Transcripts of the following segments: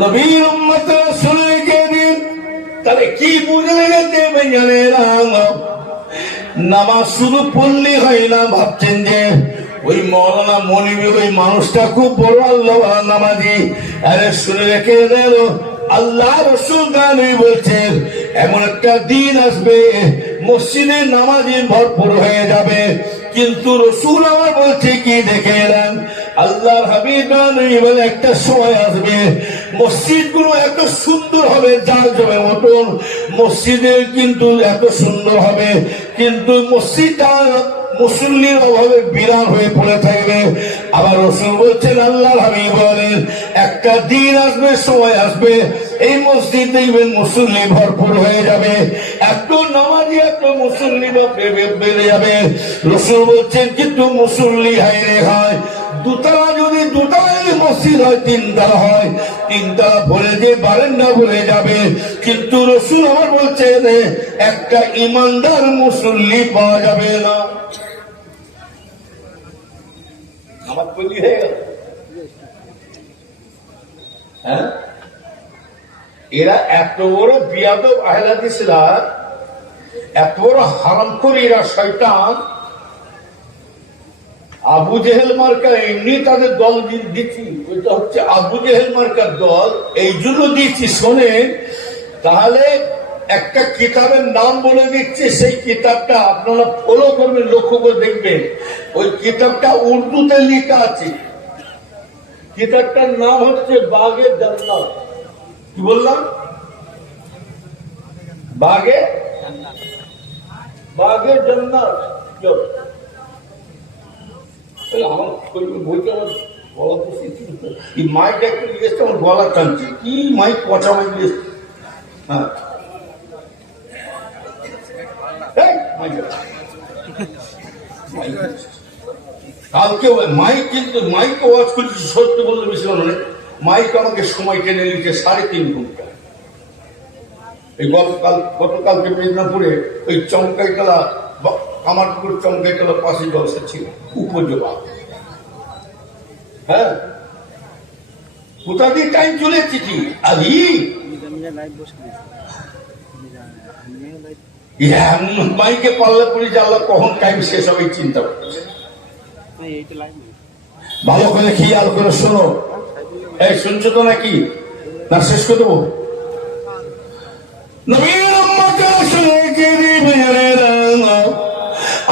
নবীর উম্মত রাসূলকে দিন। তাহলে কি বুঝলে গেছে ভাইজানেরা, নামাজ শুধু পড়লে হয় না। ভাবছেন যে ওই মৌলানা মনিবী ওই মানুষটা খুব বড় আল্লাহ নামাজি। আরে শুনে রেখে দেন, আল্লাহ রসুল গানে বলছেন এমন একটা দিন আসবে মসজিদে নামাজি ভরপুর হয়ে যাবে, কিন্তু রসুল আমার বলছে কি দেখে এলেন, আল্লাহর হাবিব গানে বলে একটা সময় আসবে মসজিদ গুলো এত সুন্দর হবে যার জমে মতন, মসজিদে কিন্তু এত সুন্দর হবে কিন্তু মসজিদটা মুসল্লির অভাবে বিরান হয়ে পড়ে থাকবে। আবার রসুল বলছেন, আল্লাহর হাবিব বলেন একটা দিন আসবে সময় আসবে এই মসজিদ দেখবেন মুসল্লি ভরপুর হয়ে যাবে, এত নামাজি এত মুসল্লি বেড়ে যাবে। রসুল বলছেন কিন্তু মুসল্লি হাইরে হয় দুতলা, যদি দুতলা মসজিদ হয় তিনতলা হয়, তিনতলা ভরে যে বারান্দা ভরে যাবে, কিন্তু রসুল আমার বলছেন একটা ইমানদার মুসল্লি পাওয়া যাবে না। আমার তৈরি হয়ে গেল। হ্যাঁ, এরা এত বড় বিয়াদব আহলে হাদিসরা, এত বড় হারামখোর, এরা শয়তান। আবু জেহেল মার্কা এমনি তাদের দল দিচ্ছি, ওইটা হচ্ছে আবু জেহেল মার্কার দল, এই জন্য দিচ্ছি শোনেন। তাহলে একটা কিতাবের নাম বলে দিচ্ছে, সেই কিতাবটা আপনারা ফলো করবেন, লক্ষ্য করে দেখবেন। ওই কিতাবটা উর্দুতে লেখা আছে, কিতাবটার নাম হচ্ছে বাগে জান্নাত। কি বললাম? বাগে জান্নাত। আমার বইটা আমার গলা এই মাইকটা একটু নিয়ে এসছে, আমার গলা টানছে। কি মাইক, পচা মাইক নিয়ে এসছে। হ্যাঁ, কালকে মাইক, কিন্তু মাইক ওয়াজ করছি সত্য বলতে বেশি ভালো নয়। মাইক আমাকে সময় টেনে নিচ্ছে 3.5 ঘন্টা। এই গতকালকে মেদিনীপুরে ওই চমকাইতলা, কামারপুর চমকাইতলা পাশে জলসা ছিল উপজেলা। হ্যাঁ, কোথা দিয়ে টাইম চলে এসেছি। আর মাইকে পাল্লা পড়ে যে আল্লাহ কখন টাইম শেষ হবে চিন্তা করছে। ভালো করে খেয়াল করে শোনো। এই শুনছো তো নাকি? না শেষ করে দেবো?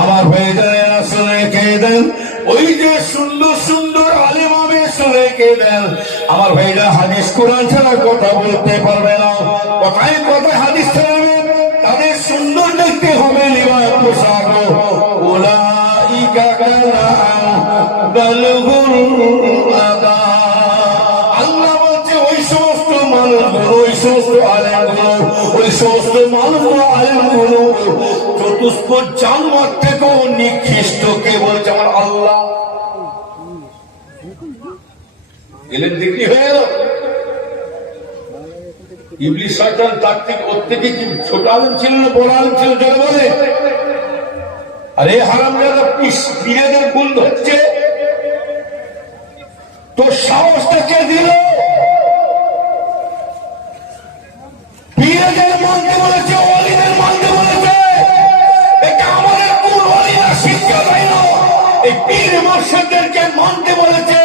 আমার ভাইজানেরা শুনে খেয়ে দেন, ওই যে সুন্দর সুন্দর আলেম হবে শুনে খেয়ে দেন। আমার ভাইরা হাদিস কোরআন ছাড়া কথা বলতে পারবে না, কথায় কথায় হাদিস ছাড়াবে, তাদের সুন্দর দেখতে হবে লিবাস পোশাক। আল্লাহ বলছে ওই সমস্ত মানুষগুলো, ওই সমস্ত আলেমগুলো, ওই সমস্ত মানুষগুলো আলেমগুলো চতুষ্পদ জানোয়ার থেকেও নিকৃষ্ট। কে বলছে? আমার আল্লাহ। এলেন দেখি হয়ে গেল। ইবলিস শয়তান তার থেকে, ওর থেকে কি ছোট আলেম ছিল না বড় আলেম ছিল? যারা বলে আরে হারাম যারা পীরেদের গুণ ধরছে, তোর সাহসটা কে দিল? পীরেদের মানতে বলেছে, ওলিদের মানতে বলেছে, এটা আমাদের কোন ওলিরা শিক্ষা দেয় না। এই পীর মুর্শিদদেরকে মানতে বলেছে।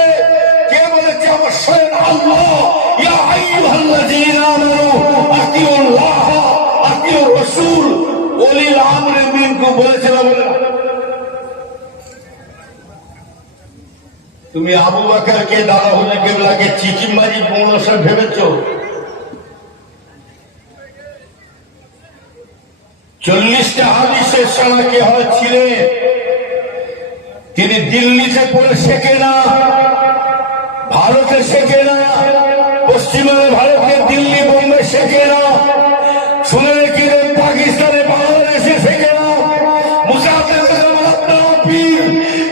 কে বলেছে? আমার স্বয়ং আল্লাহ। ইয়া আইয়ুহাল্লাযীনা আমানু আতিউল্লাহ আতিউর রাসূল ওলিল আমরি মিনকুম বলেছে না? বলে তুমি আবু বকরকে, দাদা হুজুর কেবলাকে চিচিমবাজি পৌরসা ভেবেছ? 40টা হাদিসের সানাকে হয় ছিলেন, তিনি দিল্লিতে পড়ে শেখে না, ভারতে শেখে না, পশ্চিমের ভারতে দিল্লি বোম্বে শেখে না, শুনে রেখে পাকিস্তানে বাংলাদেশে শেখে না। মুসাফির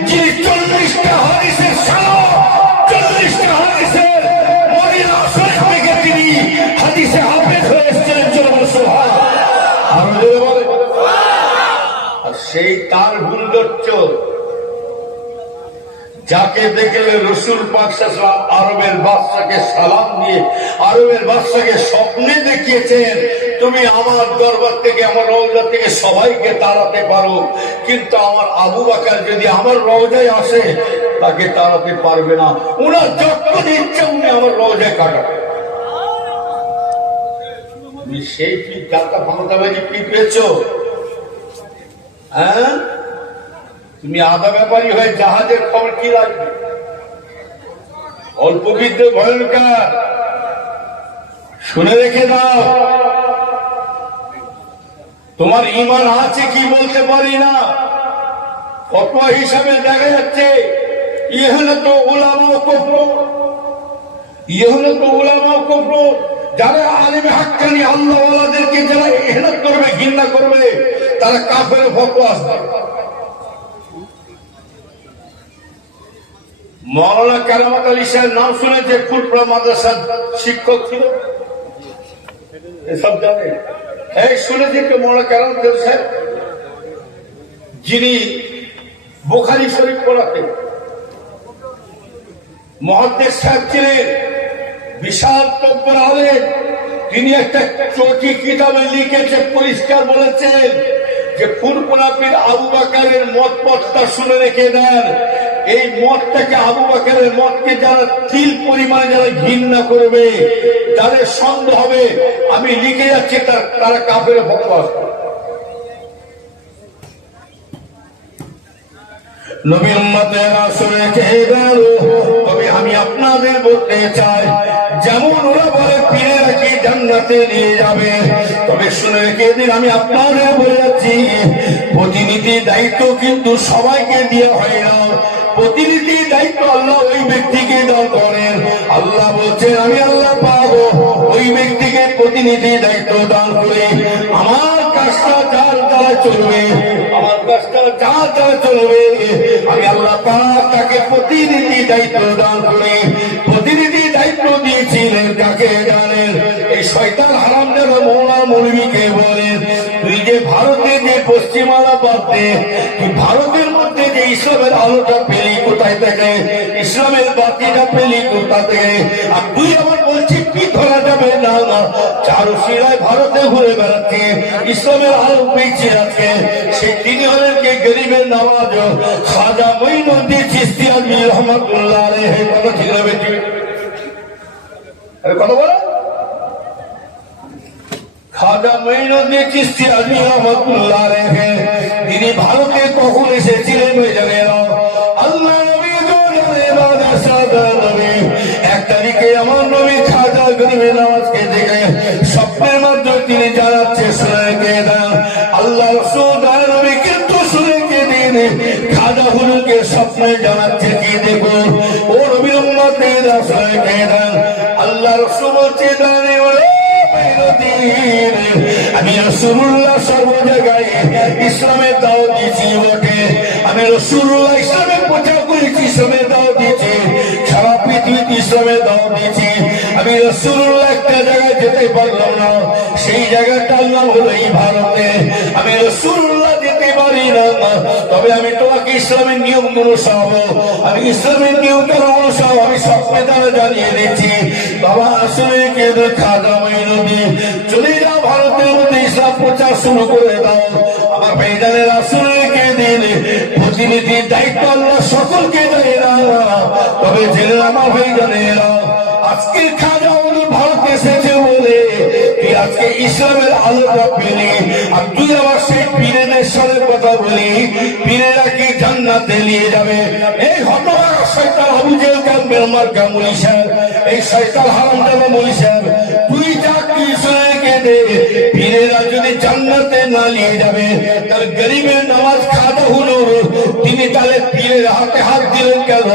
যিনি 40টা হাদিসের সানা, 40টা হাদিসের মদিনা শরীফ থেকে তিনি হাদিসে হাফেজ হয়ে এসেছিলেন। আর সেই তার গুণদর্চ যাকে দেখলে রসুল পাক সাল্লাল্লাহু আরবের বাদশাকে সালাম দিয়ে আরো ইয়াকুবের বাদশাকে স্বপ্নে দেখিয়েছেন তুমি আমার দরবার থেকে, আমার রওজা থেকে সবাইকে তাড়াতে পারো, কিন্তু আমার আবু বকর যদি আমার রওজায় আসে তাকে তাড়াতে পারবে না। ওনার যখন ইচ্ছা উনি আমার রওজায় কাটাবে। তুমি সেই কি গাতা ফাঁকাবাজি কি পেয়েছ? হ্যাঁ, তুমি আধা ব্যাপারী হয়ে জাহাজের খবর কি রাখবে? অল্প বিদ্যে ভয়ঙ্কর, শুনে রেখে দাও। তোমার ঈমান আছে কি বলতে পারি না, ফতোয়া হিসাবে দেখা যাচ্ছে ইহনে তো উলামা কুফর, ইহনে তো উলামা কুফর। যারা আলেমে হাক্কানি আল্লাহওয়ালাদেরকে যারা ইহনাত করবে, ঘৃণা করবে, তারা কাফের ফতোয়া আসবে। মৌলানা কারামত আলী সাহেব নাম শুনেছে, ফুলপুরা মাদ্রাসার শিক্ষক ছিল, এসব জানে। এই শুনেছি তো মৌলানা কারামত আলী সাহেব, যিনি বুখারী শরীফ পড়াতেন, মুহাদ্দিস সাহেব ছিলেন, বিশাল তকবীর আলেম। তিনি একটা চটি কিতাবে লিখেছে, পরিষ্কার বলেছেন যে ফুরফুরা পীর আবু বকরের মত পথটা শুনে রেখে দেন। এই মতটাকে, আবু বকরের মতকে যারা তিল পরিমাণে যারা ঘৃণা করবে, যাদের সন্দেহ হবে, আমি লিখে যাচ্ছি তারা কাফের ফতোয়া আসবে। নবীর উম্মতেরা শুনে গেল। তবে আমি আপনাদের বলতে চাই, যেমন ওরা বলে পীরেরা কি জান্নাতে নিয়ে যাবে, তবে শুনে রেখে দিন, আমি আপনাদের বলে যাচ্ছি, প্রতিনিধি দায়িত্ব কিন্তু সবাইকে দেওয়া হয় না। প্রতিনিধি দায়িত্ব আল্লাহ ওই ব্যক্তিকে দান করেন। আল্লাহ বলছেন, আমি আল্লাহ পাবো ওই ব্যক্তিকে প্রতিনিধি দায়িত্ব দান করে। আমার কাজটা যার দ্বারা চলবে, আমার কাজটা যার দ্বারা চলবে, আমি আল্লাহ পাক তাকে প্রতিনিধি দায়িত্ব দান করে। প্রতিনিধি দায়িত্ব দিয়েছিলেন কাকে জানেন? এই শয়তান হারামজাদা মৌলানা মৌলভীকে বলেন, তুই যে ভারতে যে পশ্চিমালা পাতে, তুই ভারতের মধ্যে যে ইসলামের আলোটা পেলি কোথায় থেকে, ইসলামের বাতিটা পেলি কোথা থেকে? আর তুই আবার বলছিস কি ধরা যাবে না, চারু শিলায় ভারতে ঘুরে বেড়াচ্ছে, ইসলামের আলো পেয়েছি আজকে। সেই তিনি হলেন কে? গরিবের নওয়াজ খাজা মঈনুদ্দিন চিশতি আজমি রহমাতুল্লাহ আলাইহি। কথা ঠিক না বেটি? আরে কথা বলো। খাজা মঈনুদ্দিন চিশতি আজমি রহমাতুল্লাহ আলাইহি, তিনি ভারতে কখন এসেছিলেন ওই জায়গায়? আল্লাহ নবী এক তারিখে আমার নবী খাজা গরিবের নওয়াজকে দেখে স্বপ্নের মাধ্যমে তিনি জানাচ্ছে, শুনে কে দেন আল্লাহ রাসূল নবী কিন্তু শুনে কে দিন খাজা হুজুরকে স্বপ্নে জানাচ্ছে কি দেখো ও নবীর উম্মতেরা, শুনে কে দেন আল্লাহ রাসূল বলছে, জানে আমি রাসূলুল্লাহ সর্ব জায়গায় ইসলামের দাওয়াত দিয়েছি বটে, আমি রাসূলুল্লাহ ইসলামের প্রচার করেছি, ইসলামের দাওয়াত দিয়েছি, সারা পৃথিবীতে ইসলামের দাওয়াত দিয়েছি। আমি রাসূলুল্লাহ একটা জায়গায় যেতে পারলাম না, সেই জায়গাটার নাম হলো এই ভারতে। আমি রাসূলুল্লাহ যেতে পারি না, তবে আমি তোমাকে ইসলামের নিয়ম অনুসরণ, আমি ইসলামের নিয়ম কেন অনুসরণ আমি স্বপ্নে দ্বারা জানিয়ে দিচ্ছি। বাবা আসলে কে? খাজা মঈনুদ্দিন, চলে যাও ভারতের মধ্যে ইসলাম প্রচার শুরু করে দাও। আমার ভাইজানের আসলে কে দিন প্রতিনিধির দায়িত্ব আল্লাহ সকলকে দেয় না, তবে জেনে আমার ভাইজানেরা আজকে খাজা ভারত এসেছে বলে তুই আজকে ইসলামের আলোটা পেলি, আর তুই আবার সেই পীরেদের সাথে কথা বলি পীরেরা কি জান্নাতে নিয়ে যাবে? এই হতভাগা শয়তান আবু জেহেল কামবের মার্কা মুলি সাহেব, এই শয়তান হারামজাদা মুলি সাহেব, তুই যা কি শুনে কে দে, পীরেরা যদি জান্নাতে না নিয়ে যাবে, তাহলে গরিবের নামাজ খাজা হুজুর তিনি তাহলে পীরের হাতে হাত দিলেন কেন?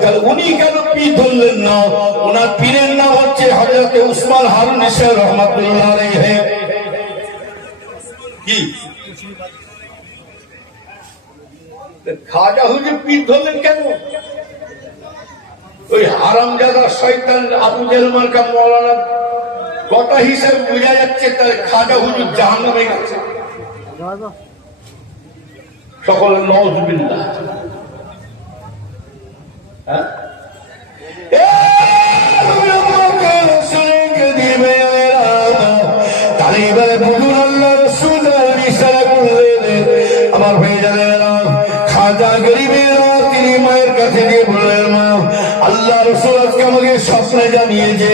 তাহলে উনি কেন পীর ধরলেন না? ওনার পীরের নাম হচ্ছে হযরত উসমান হারুন সাহেব রহমাতুল্লাহ আলাইহি। কি খাজা হুজুর পীর ধরলেন কেন? ওই হারামজাদা শয়তান আবু জেহেল মার্কা মওলানা কথা হিসেবে বোঝা যাচ্ছে তার খাজা হুজুর জাহান্নামে গেছে। সকলে নাউযুবিল্লাহ। হ্যাঁ আর এবারে বুঝুন আল্লাহ রাসূল ইশারা করলেন আমার ভাইজানেরা খাজা গরিবেরা তিনি মায়ের কাছে গিয়ে বললেন মা আল্লাহ রাসূল আজকে আমাকে স্বপ্নে জানিয়েছে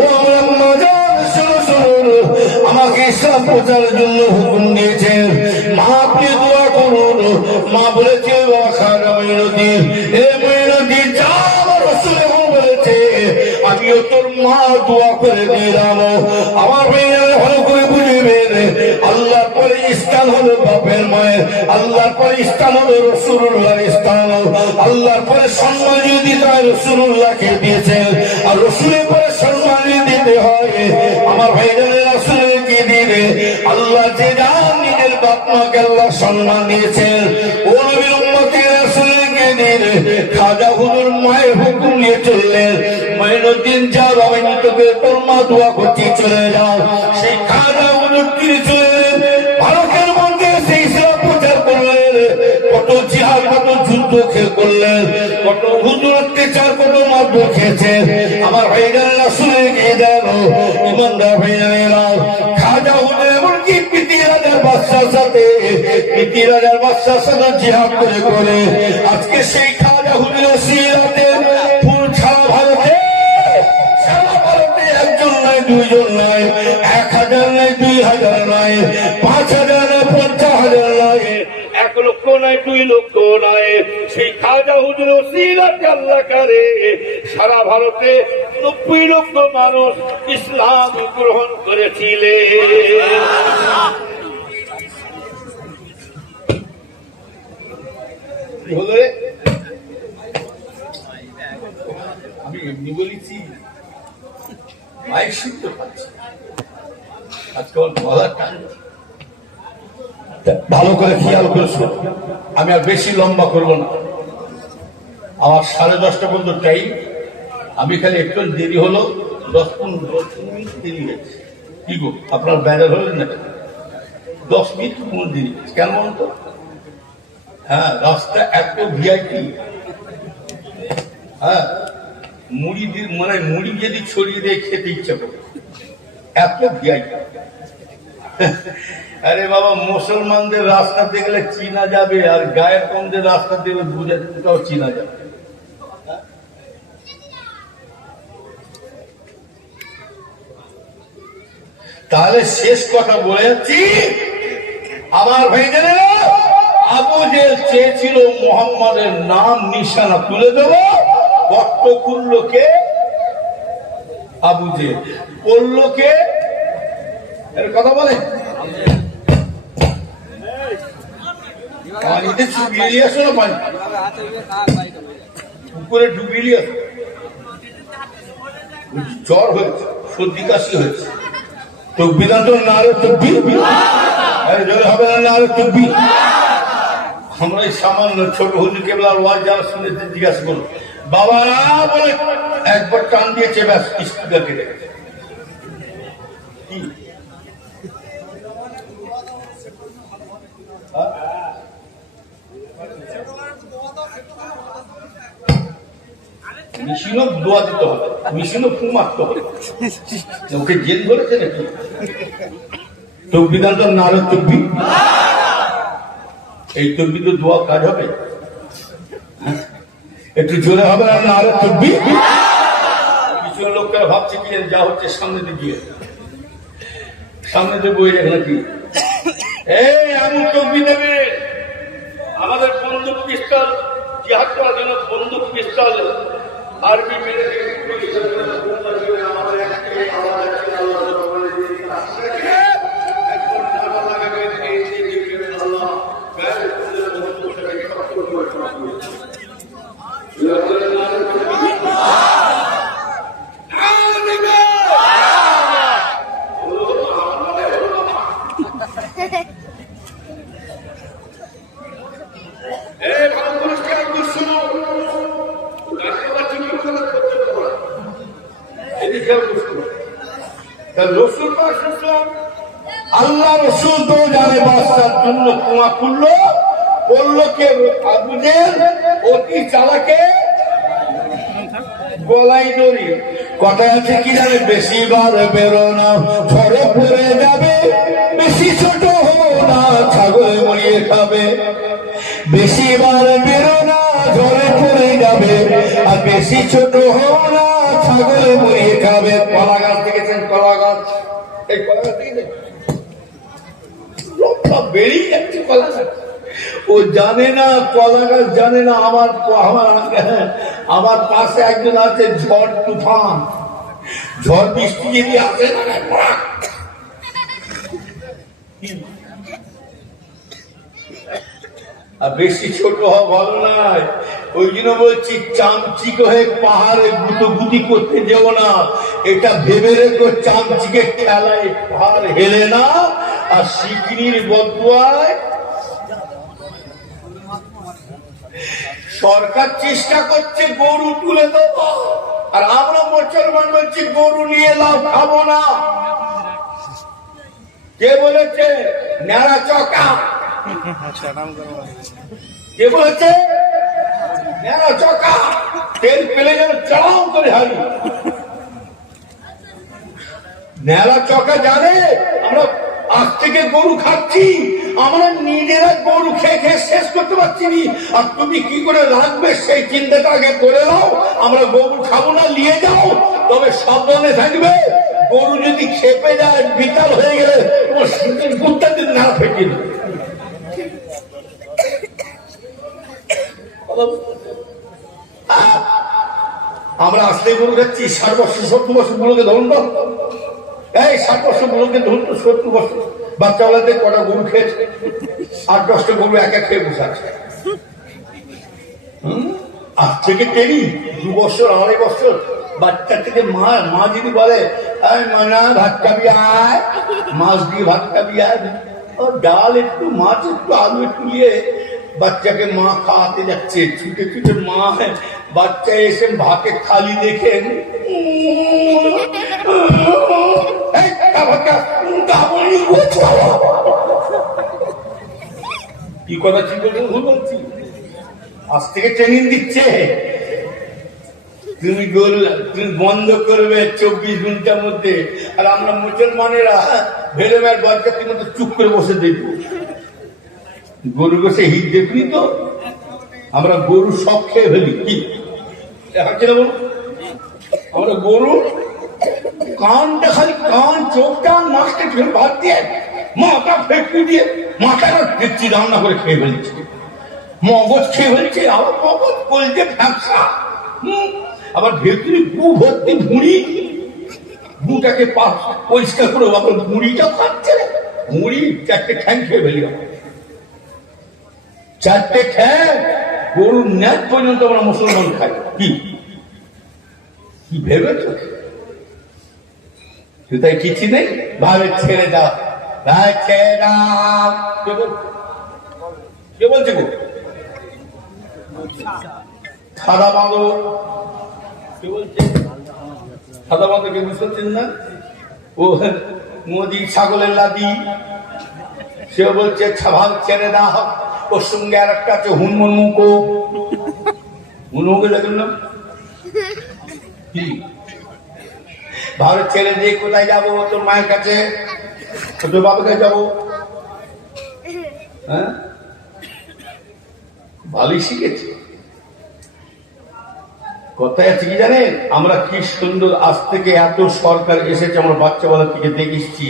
ও আমার মা জান শোনো শোনো আমাকে ইসলাম প্রচারের জন্য হুকুম দিয়েছেন মা আপনি দোয়া করুন মা বলেছে বাবা খাজা মঈনুদ্দিন এ মঈনুদ্দিন যা আমার রাসূল বলেছে আমিও তোর মা দোয়া করে দিলাম আমার মেয়েরা ভালো করে বুঝবেন আল্লাহর পরে স্থান হলো বাপের মায়ের আল্লাহর পরে স্থান হলো রাসূলুল্লাহর স্থান আল্লাহর পরে সম্মান যদি তাই রাসূলুল্লাহকে দিয়েছেন আর রাসূলের পরে সম্মান দিতে হয় আমার ভাইজানের রাসূলকে দিবে আল্লাহ যে যান নিজের বাপ মাকে আল্লাহ সম্মান দিয়েছেন ও নবীর উম্মতের রাসূলকে দিবে খাজা হুজুর মায়ের হুকুম নিয়ে চললেন মঈনুদ্দিন যাও আমি তোকে তোর মা দোয়া করতে চলে যাও সেই খাজা হুজুর তিনি চলে ভারতের মধ্যে সেই ইসলাম প্রচার করলেন কত জিহাদ কত যুদ্ধ করলেন কত হুজুর অত্যাচার কত মারধর খেয়েছেন আমার ভাইজান রাসূলকে দেন ইমানদার ভাইজানেরা খাজা হুজুর এমনকি পৃথিবীর বাদশার সাথে জিহাদ করে আজকে সেই খাজা হুজুরের সিরাতে ফুল ছাড়া ভারতে একজন নয় দুইজন নয় 1000 নয় 2000 নয় 5000 নয় 50,000 নয় 1 লক্ষ নয় 2 লক্ষ নয় সেই খাজা হুজুর ওসিলাতে আল্লাহ করে সারা ভারতে 90 লক্ষ মানুষ ইসলাম গ্রহণ করেছিলেন। আমি এমনি বলেছি মাইক শুনতে পাচ্ছি আজকে ভালো করে খেয়াল করে শুন আমি আর বেশি লম্বা করবো না আমার 10:30 পর্যন্ত টাইম আমি খালি একটু দেরি হলো 10-15 মিনিট দেরি হয়েছে কি গো আপনার ব্যানার হলেন না 10 মিনিট কোন দেরি কেন বলুন তো হ্যাঁ রাস্তা এত ভিআইপি হ্যাঁ মুড়ি মানে মুড়ি যদি ছড়িয়ে দিয়ে খেতে ইচ্ছা করে এত ভিআইপি আরে বাবা মুসলমানদের রাস্তা দেখলে চিনা যাবে আর গায়ের কমদের রাস্তা দেখলে বুঝা যেতেও চিনা যাবে তাহলে শেষ কথা বলে যাচ্ছি আমার ভাইজানেরা আবু জেল চেয়েছিল মুহাম্মাদের নাম নিশানা তুলে দেব গর্ত খুললো কে আবু জেল করলো কে এর কথা বলে পানিতে চুবিয়ে নিয়ে আসো না পানি উপরে ডুবিয়ে নিয়ে আসো জ্বর হয়েছে সর্দি কাশি হয়েছে তকবীর তো নারে তকবীর আরে জোরে হবে না নারে তকবীর আমরা এই সামান্য ছোট হুজুর কেবলার ওয়াজ যারা শুনেছে জিজ্ঞাসা করুন বাবারা বলে একবার টান দিয়েছে ব্যাস স্পিকার কেটে গেছে কি মেশিনও দোয়া দিতে হবে মেশিনও ফু মারতে হবে ওকে জেল ধরেছে নাকি তকবীর তো নারে তকবীর এই তকবীর তো দোয়া কাজ হবে একটু জোরে হবে না নারে তকবীর কিছু লোকেরা ভাবছে কি যা হচ্ছে সামনে দিয়ে বই রেখে নাকি এই এমন তকবীর দেবে আমাদের বন্দুক পিস্তল জিহাদ করার জন্য বন্দুক পিস্তল আরবি মেরে আল্লাহ রসুল তো জানে বাচ্চার জন্য কুয়া খুললো বললো কে আবু জেল অতি চালাকে গলায় দড়ি কথায় আছে কি জানে, বেশি বার বেরো না ঝড়ে পড়ে যাবে, বেশি ছোট হো না ছাগল মরিয়ে খাবে। বেশি বার বেরো না ঝড়ে পড়ে যাবে, আর বেশি ছোট হো না ছাগল মরিয়ে খাবে। কলা গাছ দেখেছেন? কলা গাছ, এই কলা গাছ দেখেছেন? বেরিয়ে যাচ্ছে কলা গাছ। ও জানে না, কলা গাছ জানে না আমার পাশে একজন আছে, ঝড় তুফান, ঝড় বৃষ্টি যদি আসে না, আর বেশি ছোট হওয়া ভালো নয়। ওই জন্য বলছি চামচিক হয়ে পাহাড়ে গুটোগুটি করতে যেও না। এটা ভেবে রেখো, চামচিকে খেলায় পাহাড় হেলে না, আর শিগগির বদুয়ায় সরকার চেষ্টা করছে গরু তুলে দেব, আর আমরা মুসলমান বলছি গরু নিয়ে লাভ খাবো না। কে বলেছে? ন্যাড়া চকা। কে বলেছে? ন্যাড়া চকা। তেল পেলে যেন চড়াও করে হারি। ন্যাড়া চকা জানে আমরা আজ থেকে গরু খাচ্ছি, আমরা নিজেরা গরু খেয়ে খেয়ে শেষ করতে পারছি নি। আর তুমি কি করে রাখবে সেই চিন্তাটা আগে করে নাও। আমরা গরু খাবো না, নিয়ে যাও, তবে সাবধানে থাকবে। গরু যদি খেপে যায়, বিকাল হয়ে গেলে তোমার শীতের কুত্তা দিন না ফেটে দেবে। আমরা আসলে গরু খাচ্ছি, 60 বছর 70 বছর গুলোকে ধরুন তো, এই 60 বছর গুলোকে ধরুন তো, 70 বছর বাচ্চাবেলাতে কটা গরু খেয়েছে? 8-10টা গরু একা খেয়ে বসে আছে। আজ থেকে টেরি 2 বছর 2.5 বছর বাচ্চা থেকে মা যদি বলে মানা ভাত খাবি আয়, মাছ দিয়ে ভাত খাবি আয়, ডাল একটু, মাছ একটু, আলু একটু নিয়ে বাচ্চাকে মা খাওয়াতে যাচ্ছে, ছুটে ছুটে মা, বাচ্চা এসে ভাতে থালি দেখেন কি কথা চিন্তা করে ভুল বলছি? আজ থেকে ট্রেনিং দিচ্ছে, তুমি বন্ধ করবে 24 ঘন্টার মধ্যে। আর আমরা মুসলমানেরা ভেলেমার বরকাতির মধ্যে চুপ করে বসে দেখবো। গরু বসে হিট দেখবি তো, আমরা গরু সব খেয়ে ফেলি। কি আমরা গরু কানটা খালি, কান, চোখটা, নাকটা ফের ভাত দিয়ে, মাথা ফেঁকু দিয়ে, মাথাটা ফেঁকছি রান্না করে খেয়ে ফেলছি, মগজ খেয়ে ফেলছে, আবার মগজ বলছে ফ্যাপসা, আবার ভেতরে গু ভর্তি ভুঁড়ি, গুটাকে পরিষ্কার করে আবার ভুঁড়িটা খাচ্ছে, ভুঁড়ি 4টে ঠ্যাং খেয়ে ফেলি, 4টে ঠ্যাং গরুর ন্যাচ পর্যন্ত আমরা মুসলমান খাই। কি কি ভেবেছ? তাই কিছু নেই, ভাবে ছেড়ে দাও, ভাই ছেড়ে দাও। কে বলছে গো? সাদা বাঁদর। কে বলছে সাদা বাঁদর? কে বুঝতে পারছেন না? ও মোদি ছাগলের লাদি, সে বলছে ভাব ছেড়ে দাও। ওর সঙ্গে আর একটা আছে হুনমুখো, হুনমুখে দেখেন না? কি ভারত ছেড়ে দিয়ে কোথায় যাবো? তোর মায়ের কাছে, তোর বাবার কাছে যাবো। হ্যাঁ, ভালোই শিখেছি। কথায় আছে কি জানেন, আমরা কি সুন্দর আজ থেকে এত সরকার এসেছে, আমরা বাচ্চাবেলা থেকে দেখেছি।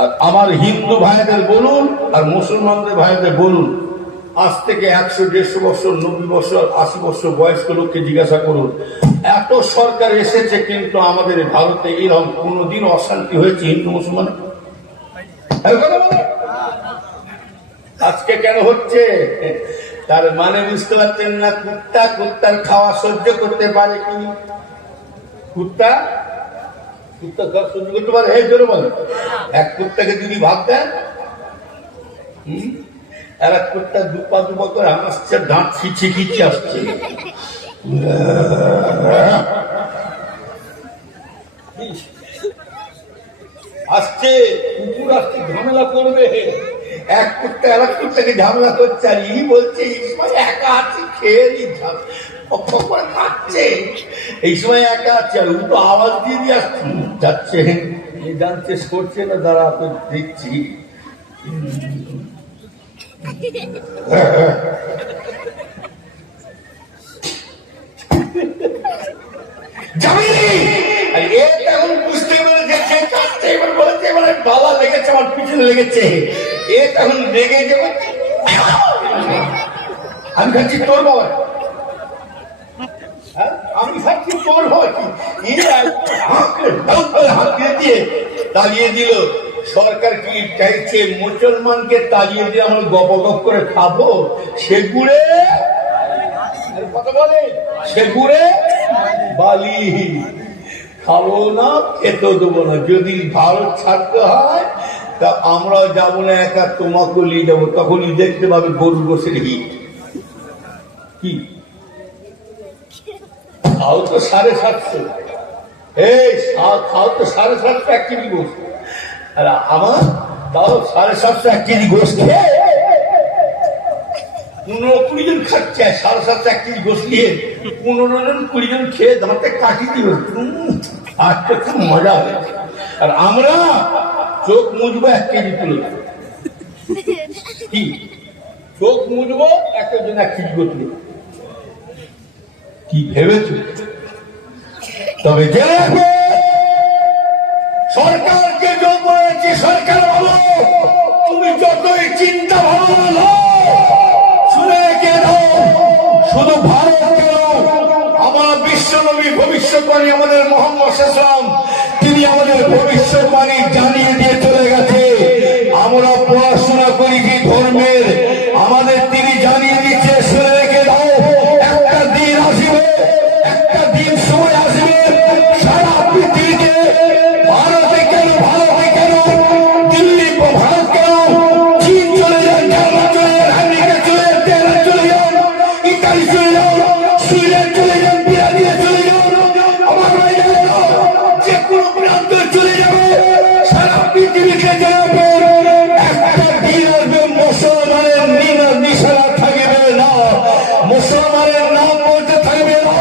আর আমার হিন্দু ভাইদের বলুন আর মুসলমানদের ভাইদের বলুন, আজ থেকে 100-150 বছর, 90 বছর, 80 বছর বয়স্ক লোককে জিজ্ঞাসা করুন, এত সরকার এসেছে কিন্তু আমাদের ভারতে এরকম কোনদিন অশান্তি হয়েছে হিন্দু মুসলমান? আজকে কেন হচ্ছে? তার মানে বুঝতে পারছেন না, কুত্তা কুত্তার খাওয়া সহ্য করতে পারে কি? কুত্তা কুত্তা খাওয়া সহ্য করতে পারে? হে জোরে বলে, এক কুত্তাকে যদি ভাত দেন, আর এক কুত্তা দুপা দুপা করে হাসছে, দাঁত ছিঁচে খিচে আসছে, আসছে কুকুর আসছে, ঝামেলা করবে। এক কুত্তা আর এক কুত্তাকে ঝামেলা করছে, আর ই বলছে একা আছে, খেয়ে করে খাচ্ছে। এই সময় একা আছে আর ও তো আওয়াজ দিয়ে দিয়ে আসছে যাচ্ছে জানছে সরছে না দাঁড়া তো দেখছি বুঝতে পেরেছে এবার বলেছে এবার বাবা লেগেছে আমার পিছনে লেগেছে এ তখন লেগে যাবে আমি খাচ্ছি তোর বাবা আমি খাচ্ছি তোর বাবা কি হাত দিয়ে তাড়িয়ে দিল সরকার কি চাইছে মুসলমানকে তাড়িয়ে দিয়ে আমরা গপ গপ করে খাবো সে গুড়ে কথা বলে সে গুড়ে বালি খাবো না খেতে দেবো না যদি ভারত ছাড়তে হয় তা আমরা যাবো না একা তোমাকে নিয়ে যাবো তখনই দেখতে পাবে গরু গোসের হিট কি খাও তো 750 এই খাও তো 750 এক কেজি গোস আর আমার তাও 750 এক কেজি গোস খেয়ে 15-20 জন খাচ্ছে 750 এক কেজি গোস নিয়ে 15 জন 20 জন খেয়ে দাঁতে কাটি দিব আজকে খুব মজা হবে আর আমরা চোখ মুজবো 1 কেজি তুলে কি চোখ মুজবো একটা জন 1 কেজি তুলে কি ভেবেছ তবে জেনে রাখবে সরকারকে যোগ করেছি সরকার ভালো তুমি যতই চিন্তা ভালো শুনে রেখে দাও শুধু ভারত কেন আমার বিশ্বনবী ভবিষ্যৎবাণী আমাদের মোহাম্মদ সাল্লাল্লাহু তিনি আমাদের ভবিষ্যৎবাণী জানিয়ে দিয়ে চলে গেছে আমরা পড়াশোনা করি কি ধর্মের আমাদের তিনি জানিয়ে দিচ্ছে শুনে রেখে দাও একটা দিন আসবে একটা দিন সময় আসবে সারা পৃথিবীতে ভারতে কেন দিল্লি ভারত কেন চীন চলে যান জার্মান চলে যান আমেরিকা চলে যান তেহরান চলে যান ইতালি চলে যান সুইডেন চলে যান বিরাদিয়ে চলে যান আমার যে কোনো প্রান্তে চলে যাবে সারা পৃথিবীকে জানাবে একটা দিন আসবে মুসলমানের নিশানা থাকবে না মুসলমানের নাম বলতে থাকবে না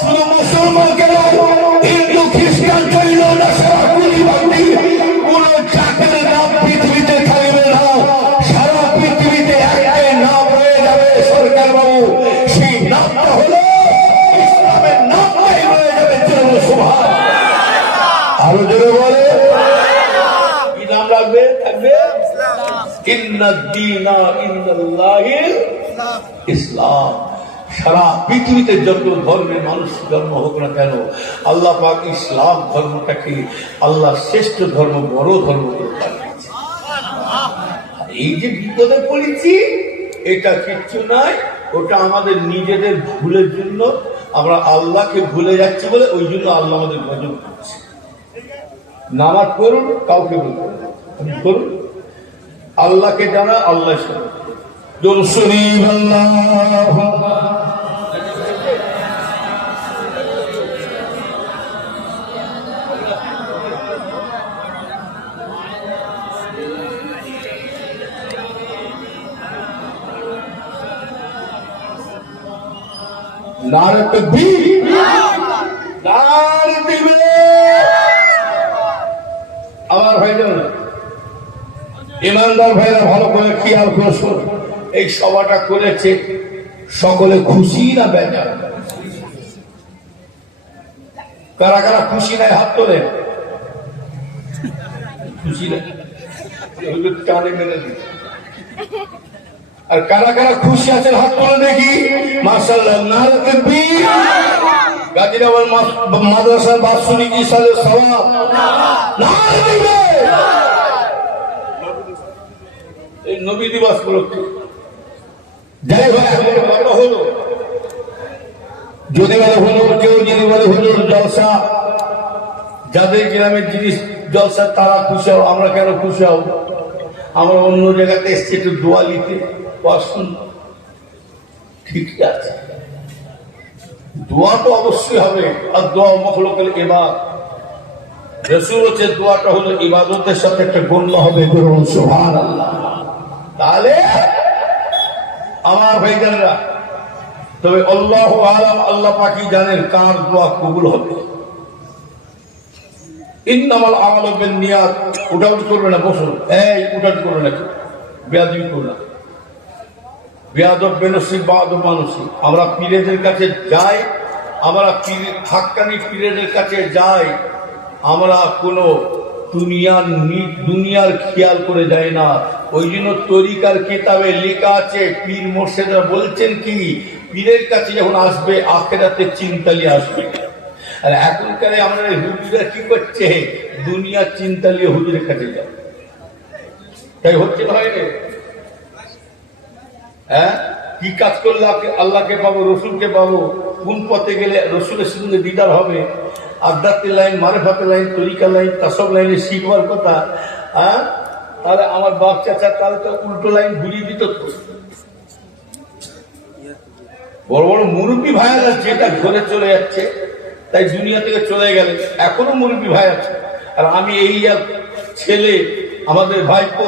শুধু মুসলমান কেন হিন্দু খ্রিস্টান চলিল না সারা কুলিবান্দি কোন জাতির নাম পৃথিবীতে থাকবে না সারা পৃথিবীতে একটাই নাম হয়ে যাবে সরকার বাবু সেই নামটা হলো ইসলামের নামটাই হয়ে যাবে সুবহান আরো জোরে বলে কি নাম রাখবে থাকবে ইসলাম সারা পৃথিবীতে যত ধর্মের মানুষ জন্ম হোক না কেন আল্লাহ পাক ইসলাম ধর্মটাকে আল্লাহ শ্রেষ্ঠ ধর্ম বড় ধর্ম করে বানিয়েছে এই যে বিপদে পড়েছি এটা কিচ্ছু নাই ওটা আমাদের নিজেদের ভুলের জন্য আমরা আল্লাহকে ভুলে যাচ্ছি বলে ওই জন্য আল্লাহ আমাদের গজব করছে নামাজ করুন কাউকে বলুন আপনি করুন আল্লাহকে জানা আল্লাহ শরীফ আল্লাহ নারে তাকবীর নারে দিবে আমার ভাইজান ইমানদার ভাইরা ভালো করে খেয়াল করছো এই সভাটা করেছে সকলে খুশি না বেজার কারা কারা খুশি নাই হাত তোলে খুশি না কানে মেনে দিই আর কারা কারা খুশি আছেন হাত তোলে দেখি মাশাআল্লাহ নারে তাকবীর গাজীরাবাদ মাদ্রাসা বাৎসরিক ইসালে সওয়াব নারে দিবে এই নবী দিবস উপলক্ষে যাই কথা হলো যদি বলে হলো কেউ যদি বলে হলো জলসা যাদের গ্রামের জিনিস জলসা তারা খুশি হও আমরা কেন খুশি হব আমরা অন্য জায়গাতে এসছি একটু দোয়া নিতে ঠিক আছে দোয়া তো অবশ্যই হবে আর দোয়া মখলুকের ইবাদত রাসূল হচ্ছে দোয়াটা হলো ইবাদতের সাথে একটা গণ্য হবে সুবহানাল্লাহ তাহলে আমার ভাইজানরা তবে আল্লাহু আলাম, আল্লাহ পাকই জানেন কার দোয়া কবুল হবে। ইন্নামাল আমালু বিন্নিয়াত। উঠাউঠি করবে না, বসুন। এই উঠাউঠি করবে না, বেয়াদবি করবে না। বেয়াদব বেনসিব বাদব মানুষই। আমরা পীরেদের কাছে যাই, আমরা হাক্কানি পীরেদের কাছে যাই, আমরা কোনো দুনিয়ার খেয়াল করে যাই না। ওই জন্য তরিকার কিতাবে লেখা আছে, পীর মোর্শেদরা বলছেন কি, পীরের কাছে যখন আসবে আখেরাতে চিন্তালি আসবে। আর এখনকার আমরা হুজুরা কি করছে, দুনিয়ার চিন্তালি হুজুরের কাছে যায়। তাই হচ্ছে ভাই, হ্যাঁ, কি কাজ করলে আল্লাহকে পাবো, রসুলকে পাবো, কোন পথে গেলে রসুলের সঙ্গে দিদার হবে, আধ্যাত্মিক লাইন, মারেফাতের লাইন, তরিকা লাইন, তাসব লাইনে শিখবার কথা। হ্যাঁ, তাহলে আমার বাপ চাচা তাহলে তো উল্টো লাইন ঘুরিয়ে দিত। বড় বড় মুরব্বী ভাইয়েরা যেটা ঘরে চলে যাচ্ছে, তাই দুনিয়া থেকে চলে গেলে এখনো মুরব্বী ভাই আছে। আর আমি এই ছেলে, আমাদের ভাইপো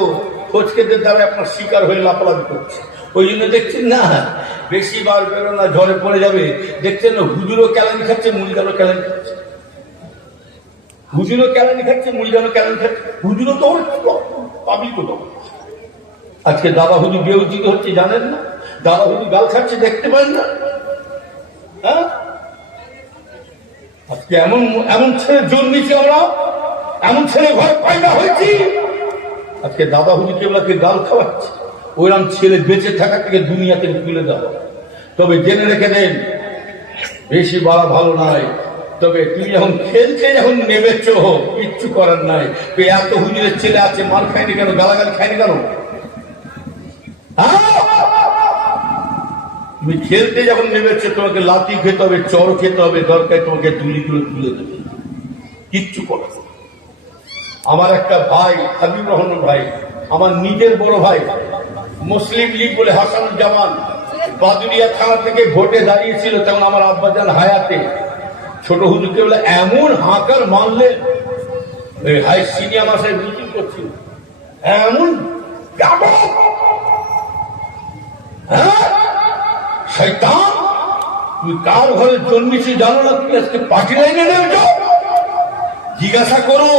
খোঁজ খেতে দ্বারা আপনার শিকার হয়ে লাফালাফি করছে। ওই জন্য দেখছেন না, বেশি বার বেরো না, ঝড়ে পড়ে যাবে। দেখছেন না, হুজুরও ক্যালানি খাচ্ছে, মুড়িদানও ক্যালানি খাচ্ছে। হুজুরও ক্যালানি খাচ্ছে, মুড়িদানও ক্যালানি খাচ্ছে। হুজুরও তো পাবলিক তো। আজকে দাদা হুজুর বেউচিত হচ্ছে, জানেন না? দাদা হুজুর গাল খাচ্ছে, দেখতে পারেন না? হ্যাঁ, আজকে এমন ছেলে জন্মেছি আমরা, এমন ছেলে ঘরে পয়দা হয়েছি, আজকে দাদা হুজুর কেবলাকে গাল খাওয়াচ্ছে। ওইরকম ছেলে বেঁচে থাকার থেকে দুনিয়া থেকে তুলে দেওয়া। তবে জেনে রেখে দেন, বেশি বলা ভালো নয়। তবে তুমি যখন খেলতে যখন নেমেছ, কিচ্ছু করার নাই। এত হুজুরের ছেলে আছে, মার খায়নি কেন, গালাগালি খায়নি কেন? তুমি খেলতে যখন নেমেছ, তোমাকে লাঠি খেতে হবে, চর খেতে হবে, দরকার তোমাকে তুলি করে তুলে দেবে, কিচ্ছু করার। আমার একটা ভাই, হাবিব রহমান ভাই, আমার নিজের বড় ভাই, মুসলিম লীগ বলে হাসানুজ্জামান বাদুরিয়া থানা থেকে ভোটে দাঁড়িয়েছিল, তখন আমার আব্বাজান হায়াতে। ছোট হুজুরকে বলে এমন হাঁকার মারলে, হাই সিনিয়র মাসের মিটিং করছিল, এমন শয়তান, তুমি কার ঘরে জন্মেছি জানো না? তুমি আজকে পার্টি লাইনে নেমে যাও, জিজ্ঞাসা করো।